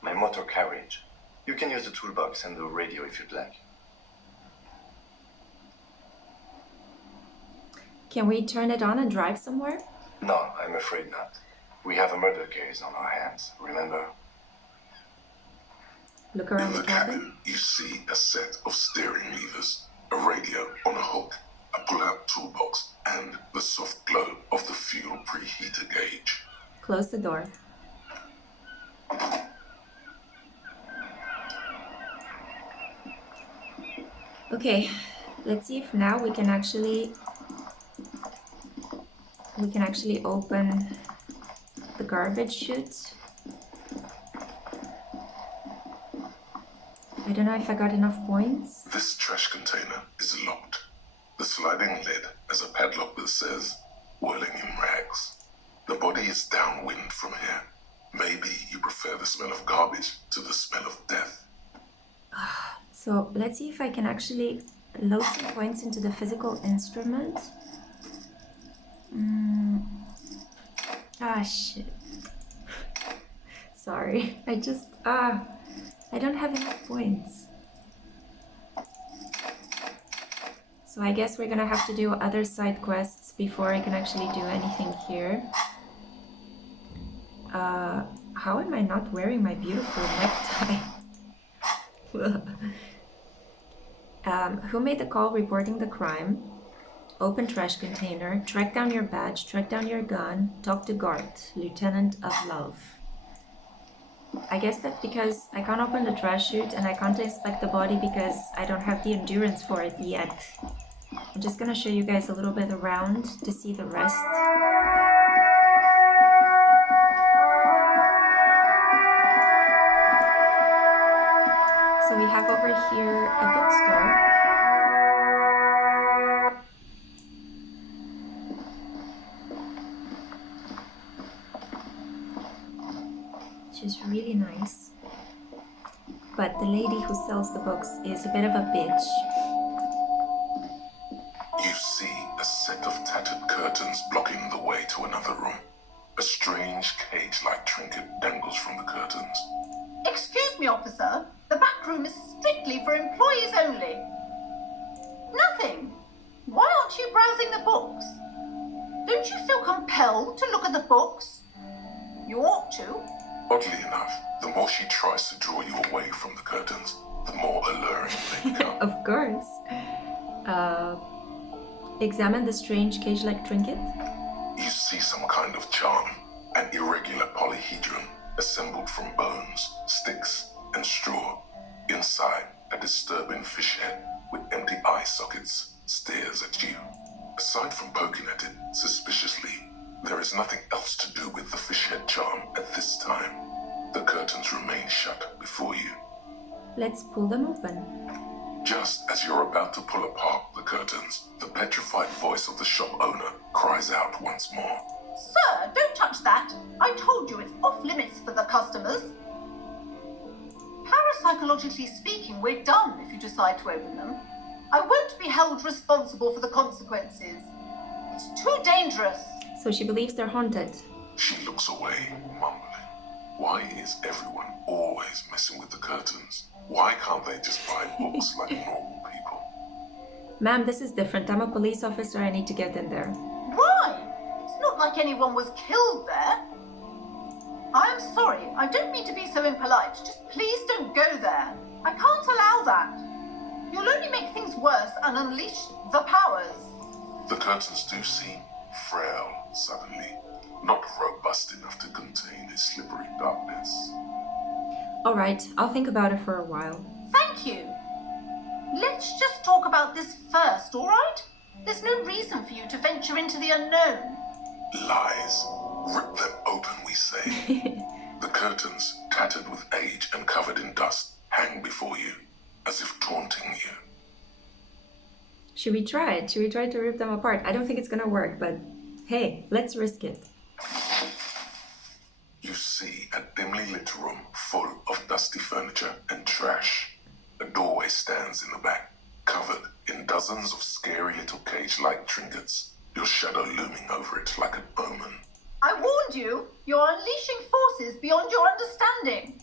my motor carriage. You can use the toolbox and the radio if you'd like. Can we turn it on and drive somewhere? No, I'm afraid not. We have a murder case on our hands, remember? Look around In the the cabin. cabin, you see a set of steering levers, a radio on a hook, a pull-out toolbox, and the soft glow of the fuel preheater gauge. Close the door. Okay, let's see if now we can actually open the garbage chute. I don't know if I got enough points. This trash container is locked. The sliding lid has a padlock that says, whirling in rags. The body is downwind from here. Maybe you prefer the smell of garbage to the smell of death. So let's see if I can actually load some points into the physical instrument. Shit. Sorry, I don't have enough points. So I guess we're gonna have to do other side quests before I can actually do anything here. How am I not wearing my beautiful necktie? Who made the call reporting the crime? Open trash container, track down your badge, track down your gun, talk to Garth, Lieutenant of Love. I guess that's because I can't open the trash chute and I can't inspect the body because I don't have the endurance for it yet. I'm just gonna show you guys a little bit around to see the rest. So we have over here a bookstore. Which is really nice. But the lady who sells the books is a bit of a bitch. You see a set of tattered curtains blocking the way to another room. A strange cage-like trinket dangles from the curtains. Excuse me, officer. The back room is strictly for employees only. Nothing. Why aren't you browsing the books? Don't you feel compelled to look at the books? You ought to. Oddly enough, the more she tries to draw you away from the curtains, the more alluring they become. Of course. Examine the strange cage-like trinket. You see some kind of charm, an irregular polyhedron assembled from bones, sticks, and straw. Inside, A disturbing fish head with empty eye sockets stares at you. Aside from poking at it suspiciously, there is nothing else to do with the fish head charm at this time. The curtains remain shut before you. Let's pull them open. Just as you're about to pull apart the curtains, the petrified voice of the shop owner cries out once more. Sir, don't touch that. I told you it's off limits for the customers. Parapsychologically speaking, we're done if you decide to open them. I won't be held responsible for the consequences. It's too dangerous. So she believes they're haunted. She looks away, mumbling. Why is everyone always messing with the curtains? Why can't they just buy books like normal people? Ma'am, this is different. I'm a police officer. I need to get in there. Why? It's not like anyone was killed there. I am sorry. I don't mean to be so impolite. Just please don't go there. I can't allow that. You'll only make things worse and unleash the powers. The curtains do seem frail suddenly, not robust enough to contain a slippery darkness. All right, I'll think about it for a while. Thank you. Let's just talk about this first, all right? There's no reason for you to venture into the unknown. Lies. Rip them open, we say. The curtains, tattered with age and covered in dust, hang before you, as if taunting you. Should we try it? Should we try to rip them apart? I don't think it's gonna work, but hey, let's risk it. You see a dimly lit room full of dusty furniture and trash. A doorway stands in the back, covered in dozens of scary little cage-like trinkets, your shadow looming over it like an omen. I warned you. You're unleashing forces beyond your understanding.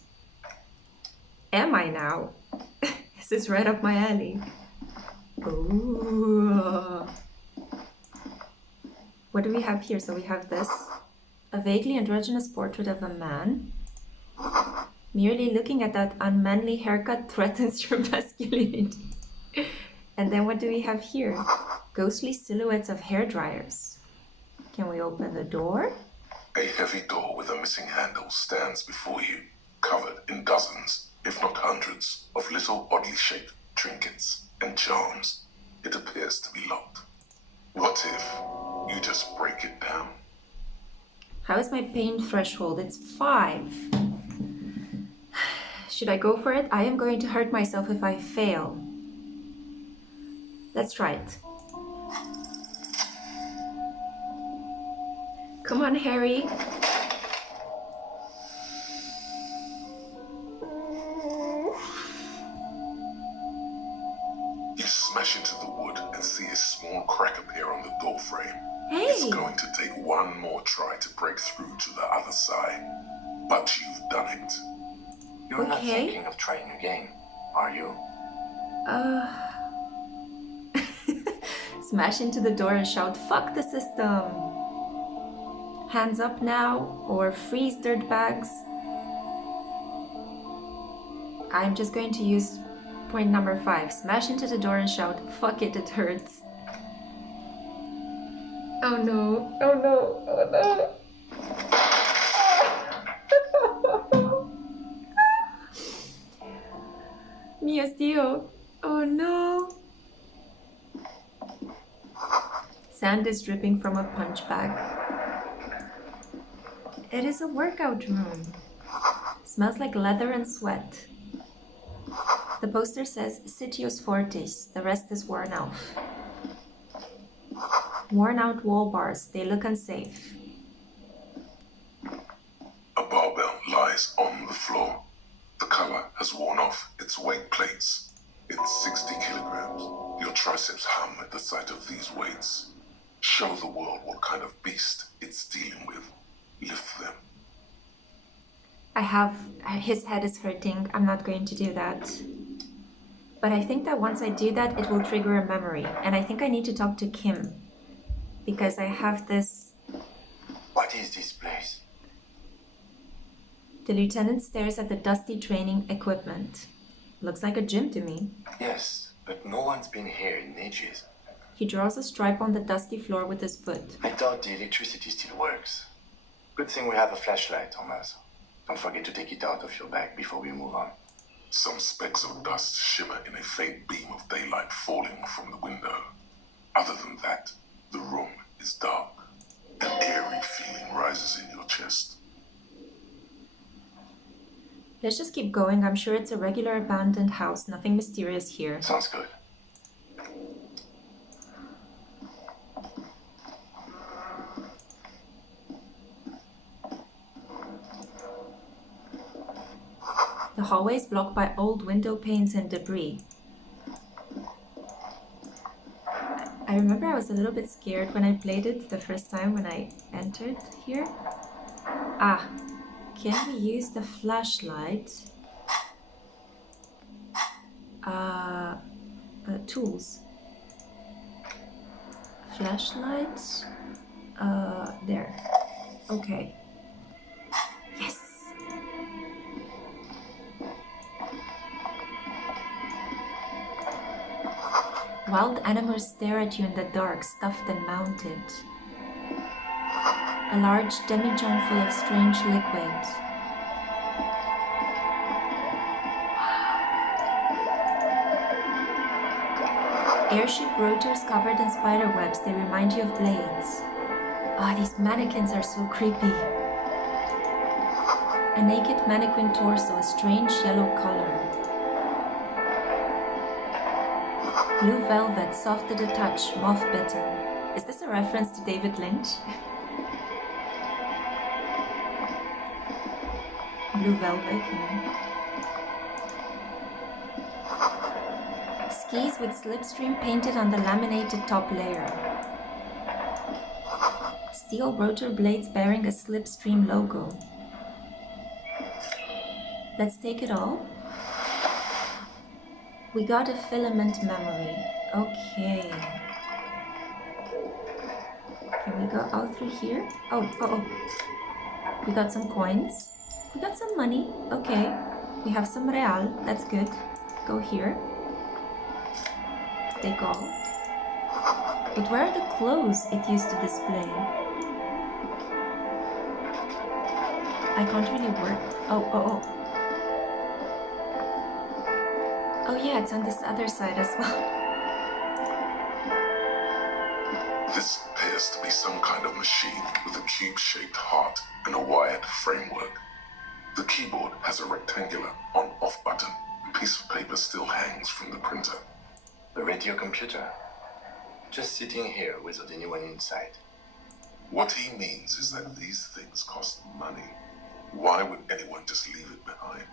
Am I now? This is right up my alley. Ooh. What do we have here? So we have this. A vaguely androgynous portrait of a man. Merely looking at that unmanly haircut threatens your masculinity. And then what do we have here? Ghostly silhouettes of hairdryers. Can we open the door? A heavy door with a missing handle stands before you, covered in dozens, if not hundreds, of little oddly shaped trinkets and charms. It appears to be locked. What if you just break it down? How is my pain threshold? It's 5. Should I go for it? I am going to hurt myself if I fail. Let's try it. Come on, Harry. You smash into the wood and see a small crack appear on the door frame. Hey! It's going to take one more try to break through to the other side. But you've done it. You're not Okay. thinking of trying again, are you? Smash into the door and shout, "Fuck the system!" Hands up now, or freeze dirtbags. I'm just going to use point number 5. Smash into the door and shout, "Fuck it, it hurts." Oh no, oh no, oh no. Mio Dio. Oh no. Sand is dripping from a punch bag. It is a workout room. Smells like leather and sweat. The poster says Sitios Fortis, the rest is worn off. Worn out wall bars, they look unsafe. A barbell lies on the floor. The color has worn off its weight plates. It's 60 kilograms. Your triceps hum at the sight of these weights. Show the world what kind of beast it's dealing with. Lift them. His head is hurting. I'm not going to do that. But I think that once I do that, it will trigger a memory. And I think I need to talk to Kim. Because I have this... What is this place? The lieutenant stares at the dusty training equipment. Looks like a gym to me. Yes, but no one's been here in ages. He draws a stripe on the dusty floor with his foot. I doubt the electricity still works. Good thing we have a flashlight on us. Don't forget to take it out of your bag before we move on. Some specks of dust shimmer in a faint beam of daylight falling from the window. Other than that, the room is dark. An eerie feeling rises in your chest. Let's just keep going. I'm sure it's a regular abandoned house. Nothing mysterious here. Sounds good. The hallway is blocked by old window panes and debris. I remember I was a little bit scared when I played it the first time when I entered here. Ah, can we use the flashlight? Tools. Flashlight. There. Okay. Yes. Wild animals stare at you in the dark, stuffed and mounted. A large demijohn full of strange liquid. Airship rotors covered in spider webs, they remind you of blades. Ah, these mannequins are so creepy. A naked mannequin torso, a strange yellow color. Blue velvet, soft to the touch, moth-bitten. Is this a reference to David Lynch? Blue velvet, you know. Skis with slipstream painted on the laminated top layer. Steel rotor blades bearing a slipstream logo. Let's take it all. We got a filament memory. Okay. Can we go out through here? Oh. We got some coins. We got some money. Okay. We have some real. That's good. Go here. Take all. But where are the clothes it used to display? I can't really work. Oh. Oh yeah, it's on this other side as well. This appears to be some kind of machine with a cube-shaped heart and a wired framework. The keyboard has a rectangular on-off button. A piece of paper still hangs from the printer. The radio computer. Just sitting here without anyone inside. What he means is that these things cost money. Why would anyone just leave it behind?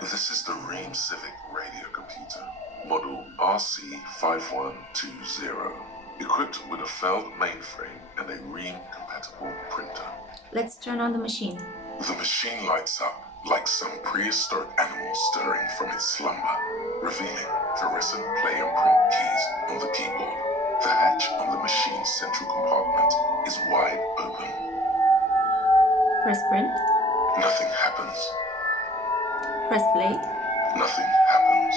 This is the Ream Civic radio computer, model RC5120, equipped with a Feld mainframe and a Ream-compatible printer. Let's turn on the machine. The machine lights up like some prehistoric animal stirring from its slumber, revealing fluorescent play and print keys on the keyboard. The hatch on the machine's central compartment is wide open. Press print. Nothing happens. Press play. Nothing happens.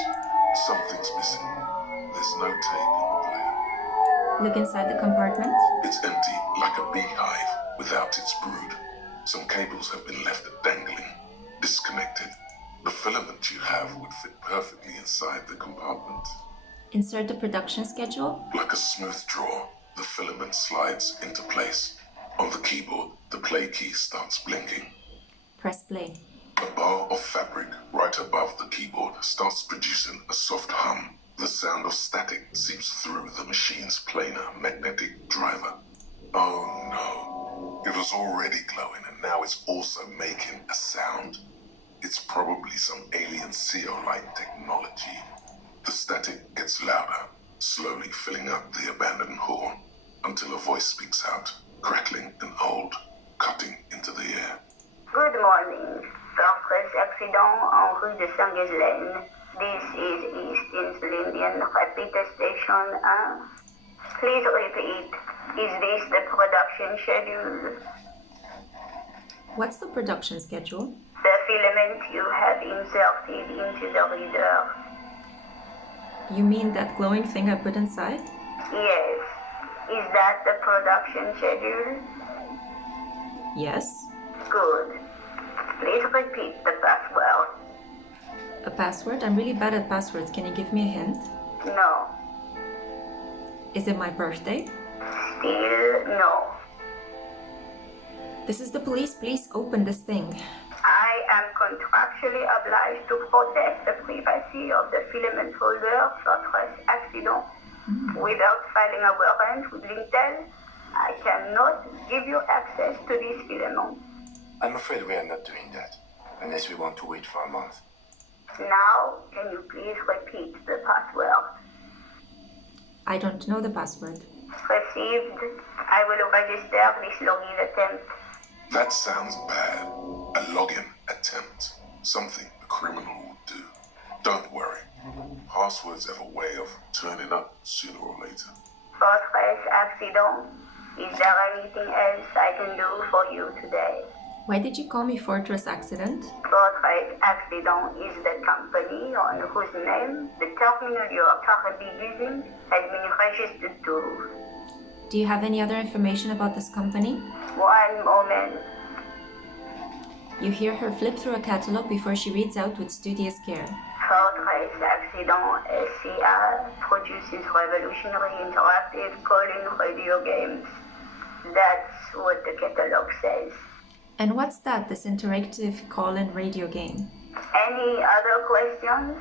Something's missing. There's no tape in the player. Look inside the compartment. It's empty, like a beehive without its brood. Some cables have been left dangling, disconnected. The filament you have would fit perfectly inside the compartment. Insert the production schedule. Like a smooth drawer, the filament slides into place. On the keyboard, the play key starts blinking. Press play. A bar of fabric right above the keyboard starts producing a soft hum. The sound of static seeps through the machine's planar magnetic driver. Oh no. It was already glowing and now it's also making a sound. It's probably some alien zeolite technology. The static gets louder, slowly filling up the abandoned hall, until a voice speaks out, crackling and old, cutting into the air. Good morning. Fortress accident en rue de Saint-Ghislaine. This is East Insulindian Repeater Station 1. Please repeat. Is this the production schedule? What's the production schedule? The filament you have inserted into the reader. You mean that glowing thing I put inside? Yes. Is that the production schedule? Yes. Good. Please repeat the password. A password? I'm really bad at passwords. Can you give me a hint? No. Is it my birthday? Still no. This is the police. Please open this thing. I am contractually obliged to protect the privacy of the filament holder for accident. Without filing a warrant with Lintel, I cannot give you access to this filament. I'm afraid we are not doing that, unless we want to wait for a month. Now, can you please repeat the password? I don't know the password. Received. I will register this login attempt. That sounds bad. A login attempt. Something a criminal would do. Don't worry. Passwords have a way of turning up sooner or later. Fortress accident. Is there anything else I can do for you today? Why did you call me Fortress Accident? Fortress Accident is the company on whose name the terminal you are currently using has been registered to. Do you have any other information about this company? One moment. You hear her flip through a catalog before she reads out with studious care. Fortress Accident SCR produces revolutionary interactive calling radio games. That's what the catalog says. And what's that, this interactive call-in radio game? Any other questions?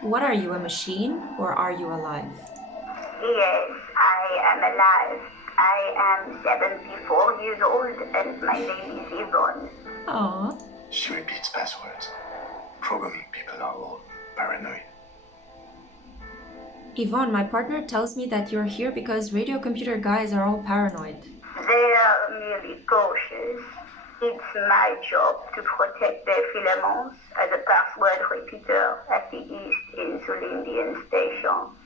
What are you, a machine, or are you alive? Yes, I am alive. I am 74 years old and my name is Yvonne. Aww. She repeats passwords. Programming people are all paranoid. Yvonne, my partner tells me that you're here because radio computer guys are all paranoid. They are merely cautious. It's my job to protect their filaments as a password repeater at the East Insulindian station.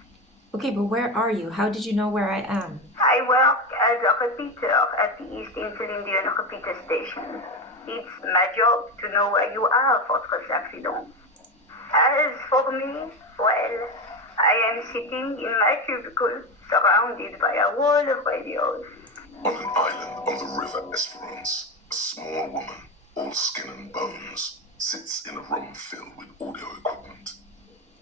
Okay, but where are you? How did you know where I am? I work as a repeater at the East Insulindian repeater station. It's my job to know where you are, Fortress Accident. As for me, well, I am sitting in my cubicle, surrounded by a wall of radios. On an island on the river Esperance, a small woman, all skin and bones, sits in a room filled with audio equipment.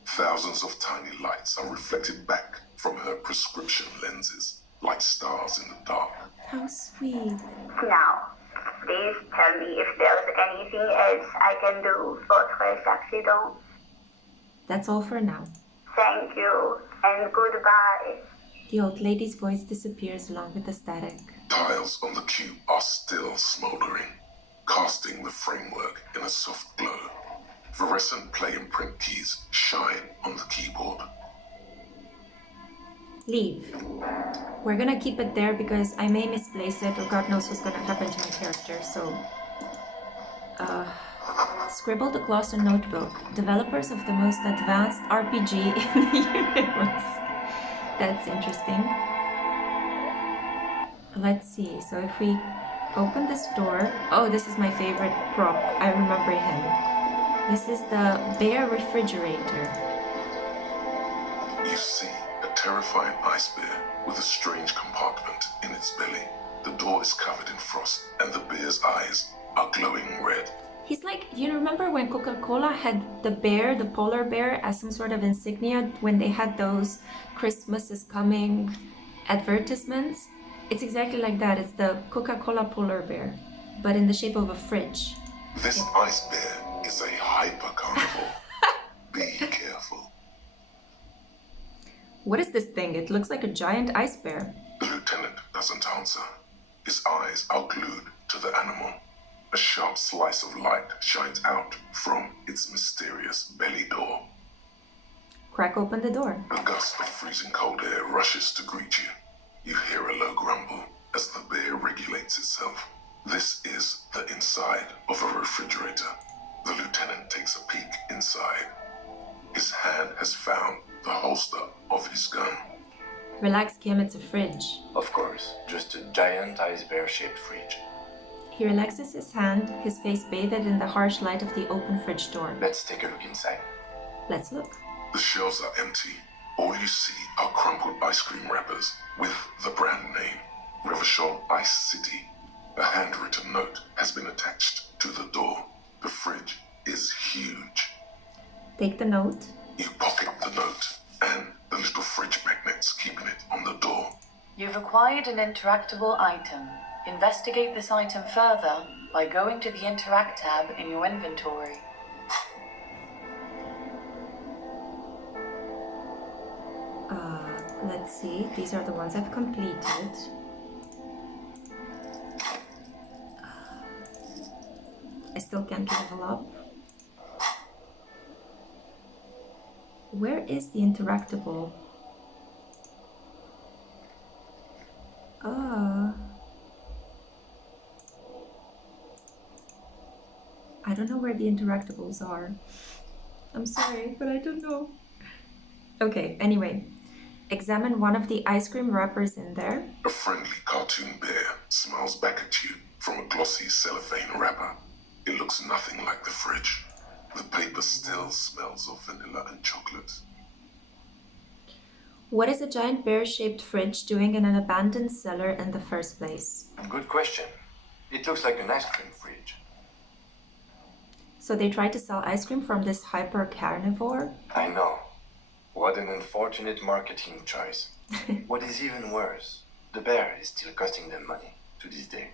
Thousands of tiny lights are reflected back from her prescription lenses, like stars in the dark. How sweet. Now, please tell me if there's anything else I can do, Fortress Accident. That's all for now. Thank you, and goodbye. The old lady's voice disappears along with the static. Tiles on the cube are still smoldering, casting the framework in a soft glow. Fluorescent play and print keys shine on the keyboard. Leave. We're gonna keep it there because I may misplace it or God knows what's gonna happen to my character, so... Scribbled across a notebook. Developers of the most advanced RPG in the universe. That's interesting. Let's see, so if we open this door... Oh, this is my favorite prop. I remember him. This is the bear refrigerator. You see a terrifying ice bear with a strange compartment in its belly. The door is covered in frost and the bear's eyes are glowing red. He's like, you remember when Coca-Cola had the bear, the polar bear, as some sort of insignia when they had those Christmas is coming advertisements? It's exactly like that. It's the Coca-Cola polar bear, but in the shape of a fridge. This ice bear is a hyper-carnivore. Be careful. What is this thing? It looks like a giant ice bear. The lieutenant doesn't answer. His eyes are glued to the animal. A sharp slice of light shines out from its mysterious belly door. Crack open the door. A gust of freezing cold air rushes to greet you. You hear a low grumble as the bear regulates itself. This is the inside of a refrigerator. The lieutenant takes a peek inside. His hand has found the holster of his gun. Relax, Kim, it's a fridge. Of course, just a giant ice bear-shaped fridge. He relaxes his hand, his face bathed in the harsh light of the open fridge door. Let's take a look inside. Let's look. The shelves are empty. All you see are crumpled ice cream wrappers with the brand name, Revachol Ice City. A handwritten note has been attached to the door. The fridge is huge. Take the note. You pocket the note and the little fridge magnets keeping it on the door. You've acquired an interactable item. Investigate this item further by going to the Interact tab in your inventory. Let's see. These are the ones I've completed. I still can't level up. Where is the interactable? I don't know where the interactables are. I'm sorry, but I don't know. Okay, anyway. Examine one of the ice cream wrappers in there. A friendly cartoon bear smiles back at you from a glossy cellophane wrapper. It looks nothing like the fridge. The paper still smells of vanilla and chocolate. What is a giant bear-shaped fridge doing in an abandoned cellar in the first place? Good question. It looks like an ice cream fridge. So they tried to sell ice cream from this hyper-carnivore? I know. What an unfortunate marketing choice. What is even worse, the bear is still costing them money to this day.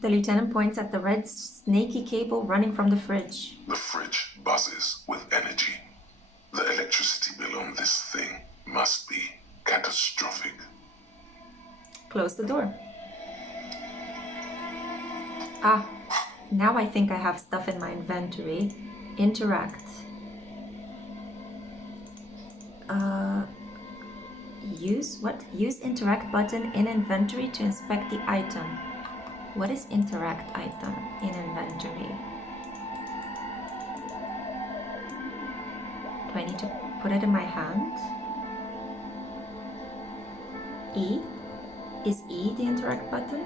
The lieutenant points at the red snaky cable running from the fridge. The fridge buzzes with energy. The electricity bill on this thing must be catastrophic. Close the door. Now I think I have stuff in my inventory. Interact. Use interact button in inventory to inspect the item. What is interact item in inventory? Do I need to put it in my hand? E? Is E the interact button?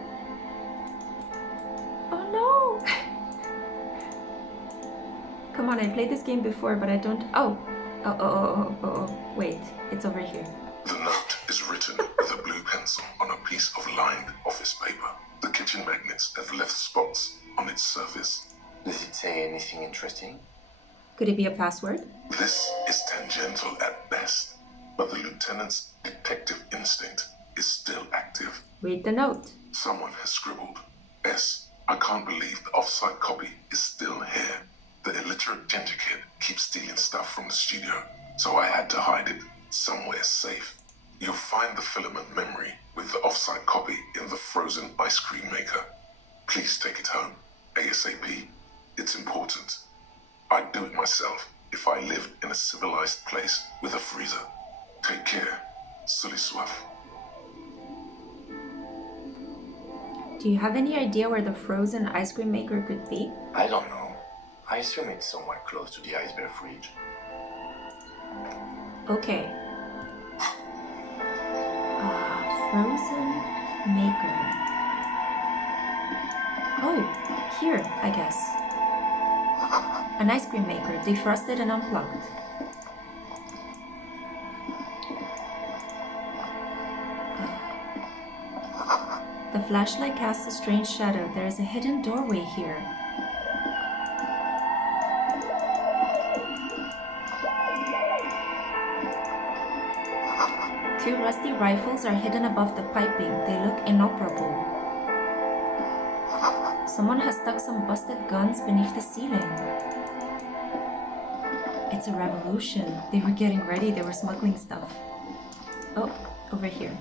Oh no! Come on, I played this game before, but I don't... Oh, wait, it's over here. The note is written with a blue pencil on a piece of lined office paper. The kitchen magnets have left spots on its surface. Does it say anything interesting? Could it be a password? This is tangential at best, but the lieutenant's detective instinct is still active. Read the note. Someone has scribbled, S. I can't believe the off-site copy is still here. The illiterate ginger kid keeps stealing stuff from the studio, so I had to hide it somewhere safe. You'll find the filament memory with the off-site copy in the frozen ice cream maker. Please take it home, ASAP. It's important. I'd do it myself if I lived in a civilized place with a freezer. Take care, Sully Swaff. Do you have any idea where the frozen ice cream maker could be? I don't know. I assume it's somewhere close to the ice bear fridge. Okay. Frozen maker. Oh, here, I guess. An ice cream maker, defrosted and unplugged. The flashlight casts a strange shadow. There is a hidden doorway here. Two rusty rifles are hidden above the piping. They look inoperable. Someone has stuck some busted guns beneath the ceiling. It's a revolution. They were getting ready. They were smuggling stuff. Oh, over here.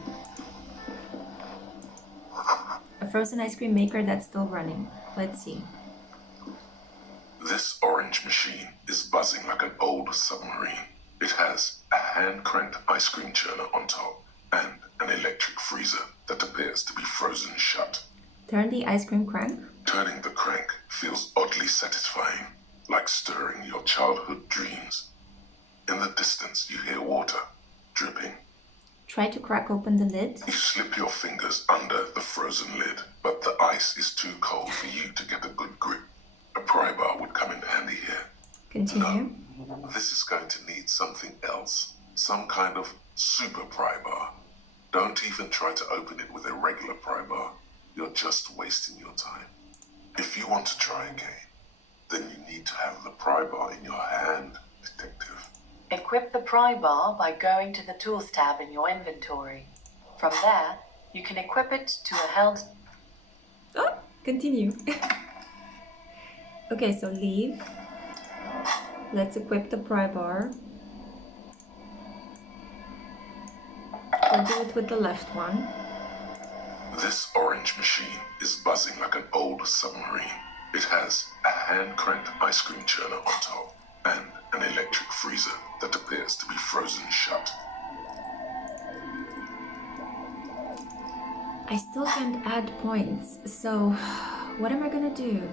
A frozen ice cream maker that's still running. Let's see. This orange machine is buzzing like an old submarine. It has a hand-cranked ice cream churner on top and an electric freezer that appears to be frozen shut. Turn the ice cream crank. Turning the crank feels oddly satisfying, like stirring your childhood dreams. In the distance, you hear water dripping. Try to crack open the lid. You slip your fingers under the frozen lid, but the ice is too cold for you to get a good grip. A pry bar would come in handy here. Continue. No, this is going to need something else. Some kind of super pry bar. Don't even try to open it with a regular pry bar. You're just wasting your time. If you want to try again, Then you need to have the pry bar in your hand, detective. Equip the pry bar by going to the Tools tab in your inventory. From there, you can equip it to a held... Oh, continue. Okay, so leave. Let's equip the pry bar. We'll do it with the left one. This orange machine is buzzing like an old submarine. It has a hand-cranked ice cream churner on top and an electric freezer that appears to be frozen shut. I still can't add points, so what am I gonna do?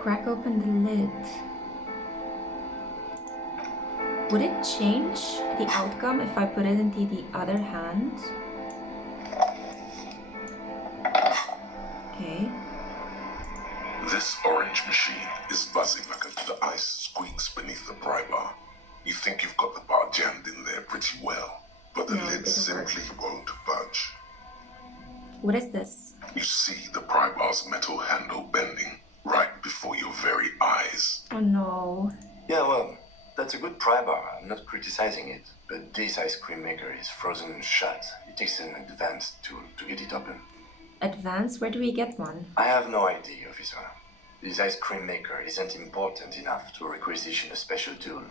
Crack open the lid. Would it change the outcome if I put it into the other hand? Okay. This orange machine is buzzing like the ice squeaks beneath the pry bar. You think you've got the bar jammed in there pretty well, but the lid simply won't budge. What is this? You see the pry bar's metal handle bending right before your very eyes. Oh no. Yeah, well, that's a good pry bar. I'm not criticizing it. But this ice cream maker is frozen shut. It takes an advanced tool to get it open. Advanced? Where do we get one? I have no idea, officer. This ice cream maker isn't important enough to requisition a special tool.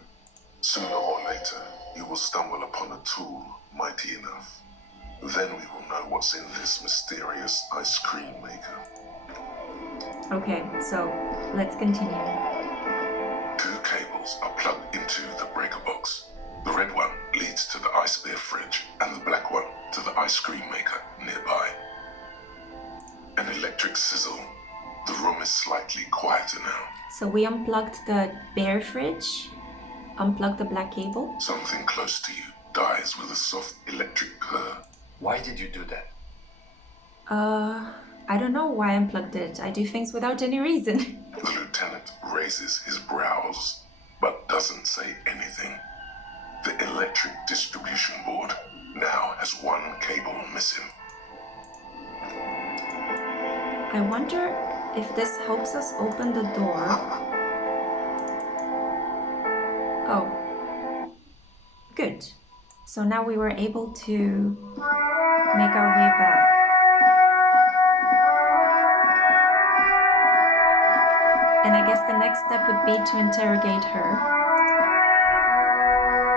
Sooner or later, you will stumble upon a tool mighty enough. Then we will know what's in this mysterious ice cream maker. Okay, so let's continue. 2 cables are plugged into the breaker box. The red one leads to the ice bear fridge and the black one to the ice cream maker nearby. An electric sizzle. The room is slightly quieter now. So we unplugged the bear fridge, unplugged the black cable. Something close to you dies with a soft electric purr. Why did you do that? I don't know why I unplugged it. I do things without any reason. The lieutenant raises his brows, but doesn't say anything. The electric distribution board now has 1 cable missing. I wonder if this helps us open the door. Oh. Good. So now we were able to make our way back. And I guess the next step would be to interrogate her.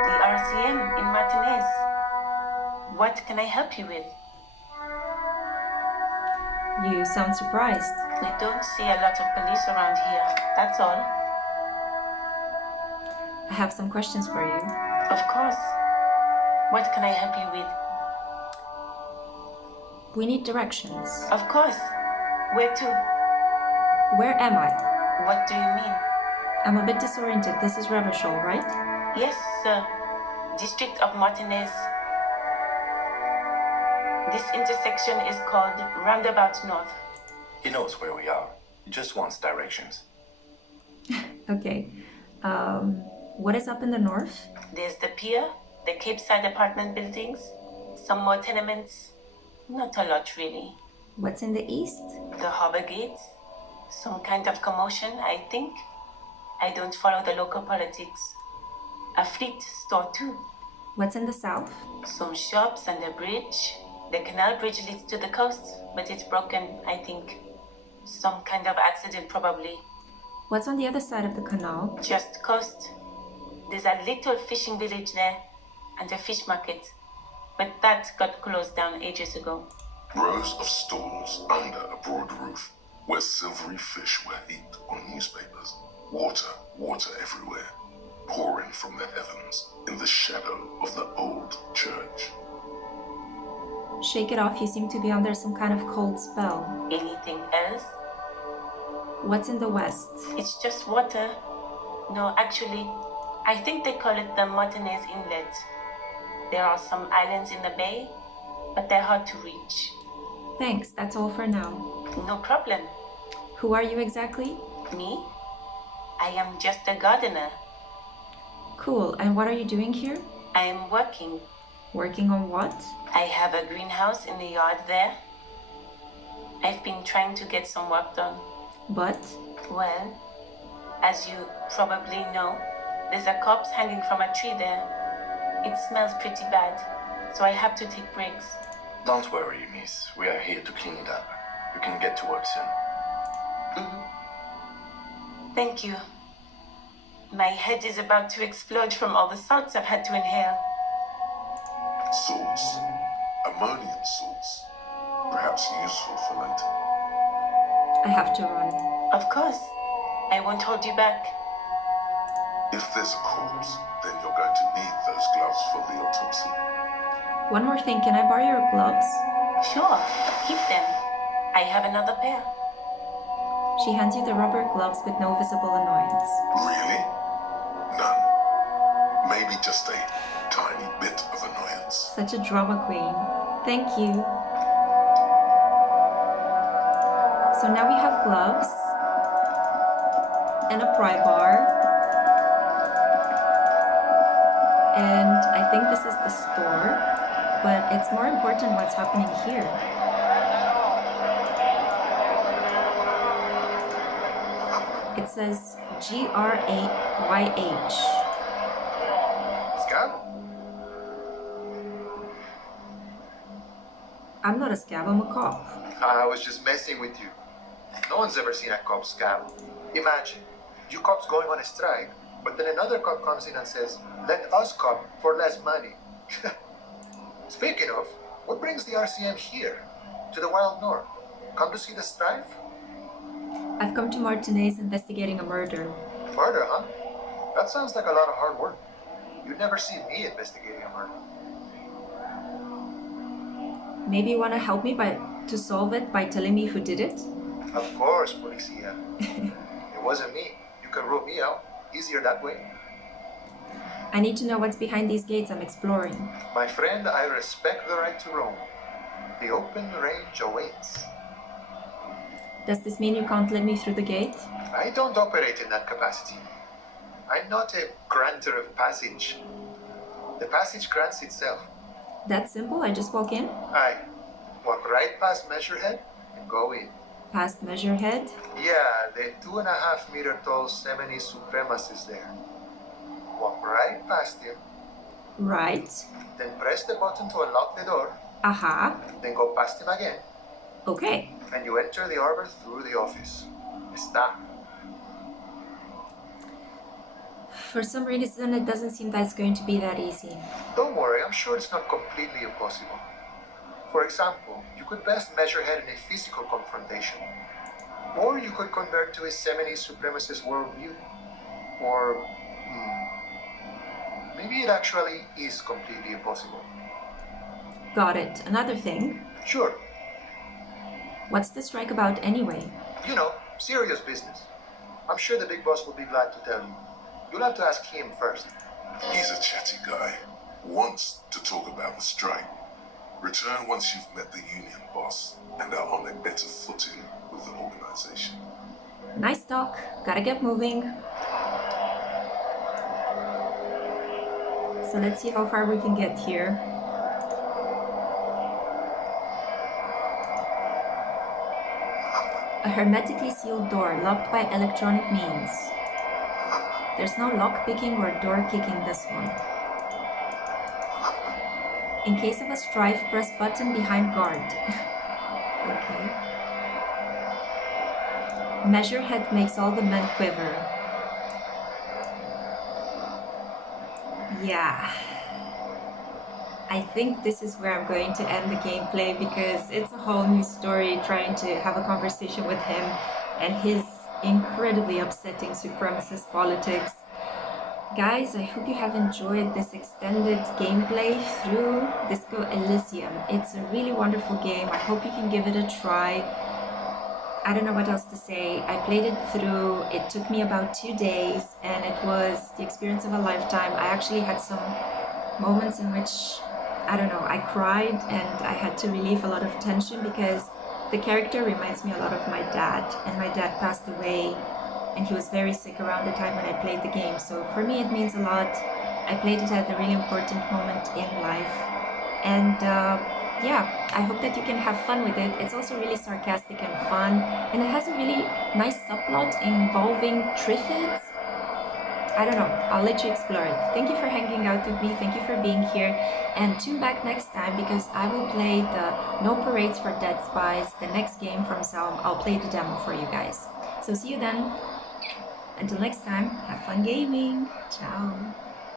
The RCM in Martinez. What can I help you with? You sound surprised. We don't see a lot of police around here, that's all. I have some questions for you. Of course. What can I help you with? We need directions. Of course. Where to? Where am I? What do you mean? I'm a bit disoriented. This is Revachol, right? Yes, sir. District of Martinez. This intersection is called Roundabout North. He knows where we are. He just wants directions. Okay. What is up in the north? There's the pier, the Capeside apartment buildings, some more tenements. Not a lot, really. What's in the east? The harbor gates. Some kind of commotion, I think. I don't follow the local politics. A fleet store, too. What's in the south? Some shops and a bridge. The canal bridge leads to the coast, but it's broken, I think. Some kind of accident, probably. What's on the other side of the canal? Just coast. There's a little fishing village there, and a fish market. But that got closed down ages ago. Rows of stalls under a broad roof, where silvery fish were heaped on newspapers. Water everywhere, pouring from the heavens in the shadow of the old church. Shake it off, you seem to be under some kind of cold spell. Anything else? What's in the west? It's just water. No, actually, I think they call it the Martinez Inlet. There are some islands in the bay, but they're hard to reach. Thanks, that's all for now. No problem. Who are you exactly? Me? I am just a gardener. Cool, and what are you doing here? I am working. Working on what? I have a greenhouse in the yard there. I've been trying to get some work done. But? Well, As you probably know, there's a corpse hanging from a tree there. It smells pretty bad, so I have to take breaks. Don't worry, miss. We are here to clean it up. You can get to work soon. Thank you. My head is about to explode from all the salts I've had to inhale. Salts. Ammonium salts. Perhaps useful for later. I have to run. Of course. I won't hold you back. If there's a corpse, then you're going to need those gloves for the autopsy. One more thing, can I borrow your gloves? Sure, keep them. I have another pair. She hands you the rubber gloves with no visible annoyance. Really? None. Maybe just a tiny bit of annoyance. Such a drama queen. Thank you. So now we have gloves and a pry bar. And I think this is the store, but it's more important what's happening here. It says GRAYH. Scab? I'm not a scab, I'm a cop. I was just messing with you. No one's ever seen a cop scab. Imagine, you cops going on a strike, but then another cop comes in and says, let us cop for less money. Speaking of, what brings the RCM here? To the wild north? Come to see the strife? I've come to Martinez investigating a murder. Murder, huh? That sounds like a lot of hard work. You'd never see me investigating a murder. Maybe you want to help me to solve it by telling me who did it? Of course, Policia. It wasn't me. You can rule me out. Easier that way. I need to know what's behind these gates I'm exploring. My friend, I respect the right to roam. The open range awaits. Does this mean you can't let me through the gate? I don't operate in that capacity. I'm not a granter of passage. The passage grants itself. That simple? I just walk in? I walk right past Measurehead and go in. Past Measurehead? Yeah, the 2.5 meter tall Semini supremacist there. Walk right past him. Right. Then press the button to unlock the door. Aha. Then go past him again. Okay. And you enter the arbor through the office. Está. For some reason, it doesn't seem that's going to be that easy. Don't worry, I'm sure it's not completely impossible. For example, you could best Measurehead in a physical confrontation. Or you could convert to a Semini supremacist worldview. Or, maybe it actually is completely impossible. Got it. Another thing. Sure. What's the strike about anyway? You know, serious business. I'm sure the big boss will be glad to tell you. You'll have to ask him first. He's a chatty guy. Wants to talk about the strike. Return once you've met the union boss and are on a better footing with the organization. Nice talk. Gotta get moving. So let's see how far we can get here. A hermetically sealed door locked by electronic means. There's no lock picking or door kicking this one. In case of a strife, press button behind guard. Okay. Measurehead makes all the men quiver. Yeah. I think this is where I'm going to end the gameplay because it's a whole new story trying to have a conversation with him and his incredibly upsetting supremacist politics. Guys, I hope you have enjoyed this extended gameplay through Disco Elysium. It's a really wonderful game. I hope you can give it a try. I don't know what else to say. I played it through. It took me about 2 days and it was the experience of a lifetime. I actually had some moments in which, I don't know, I cried and I had to relieve a lot of tension because the character reminds me a lot of my dad, and my dad passed away and he was very sick around the time when I played the game. So for me it means a lot. I played it at a really important moment in life. And yeah, I hope that you can have fun with it. It's also really sarcastic and fun, and it has a really nice subplot involving triffids. I don't know, I'll let you explore it. Thank you for hanging out with me, thank you for being here, and tune back next time because I will play the No Parades for Dead Spies, the next game from Salm. I'll play the demo for you guys. So see you then. Until next time, have fun gaming. Ciao.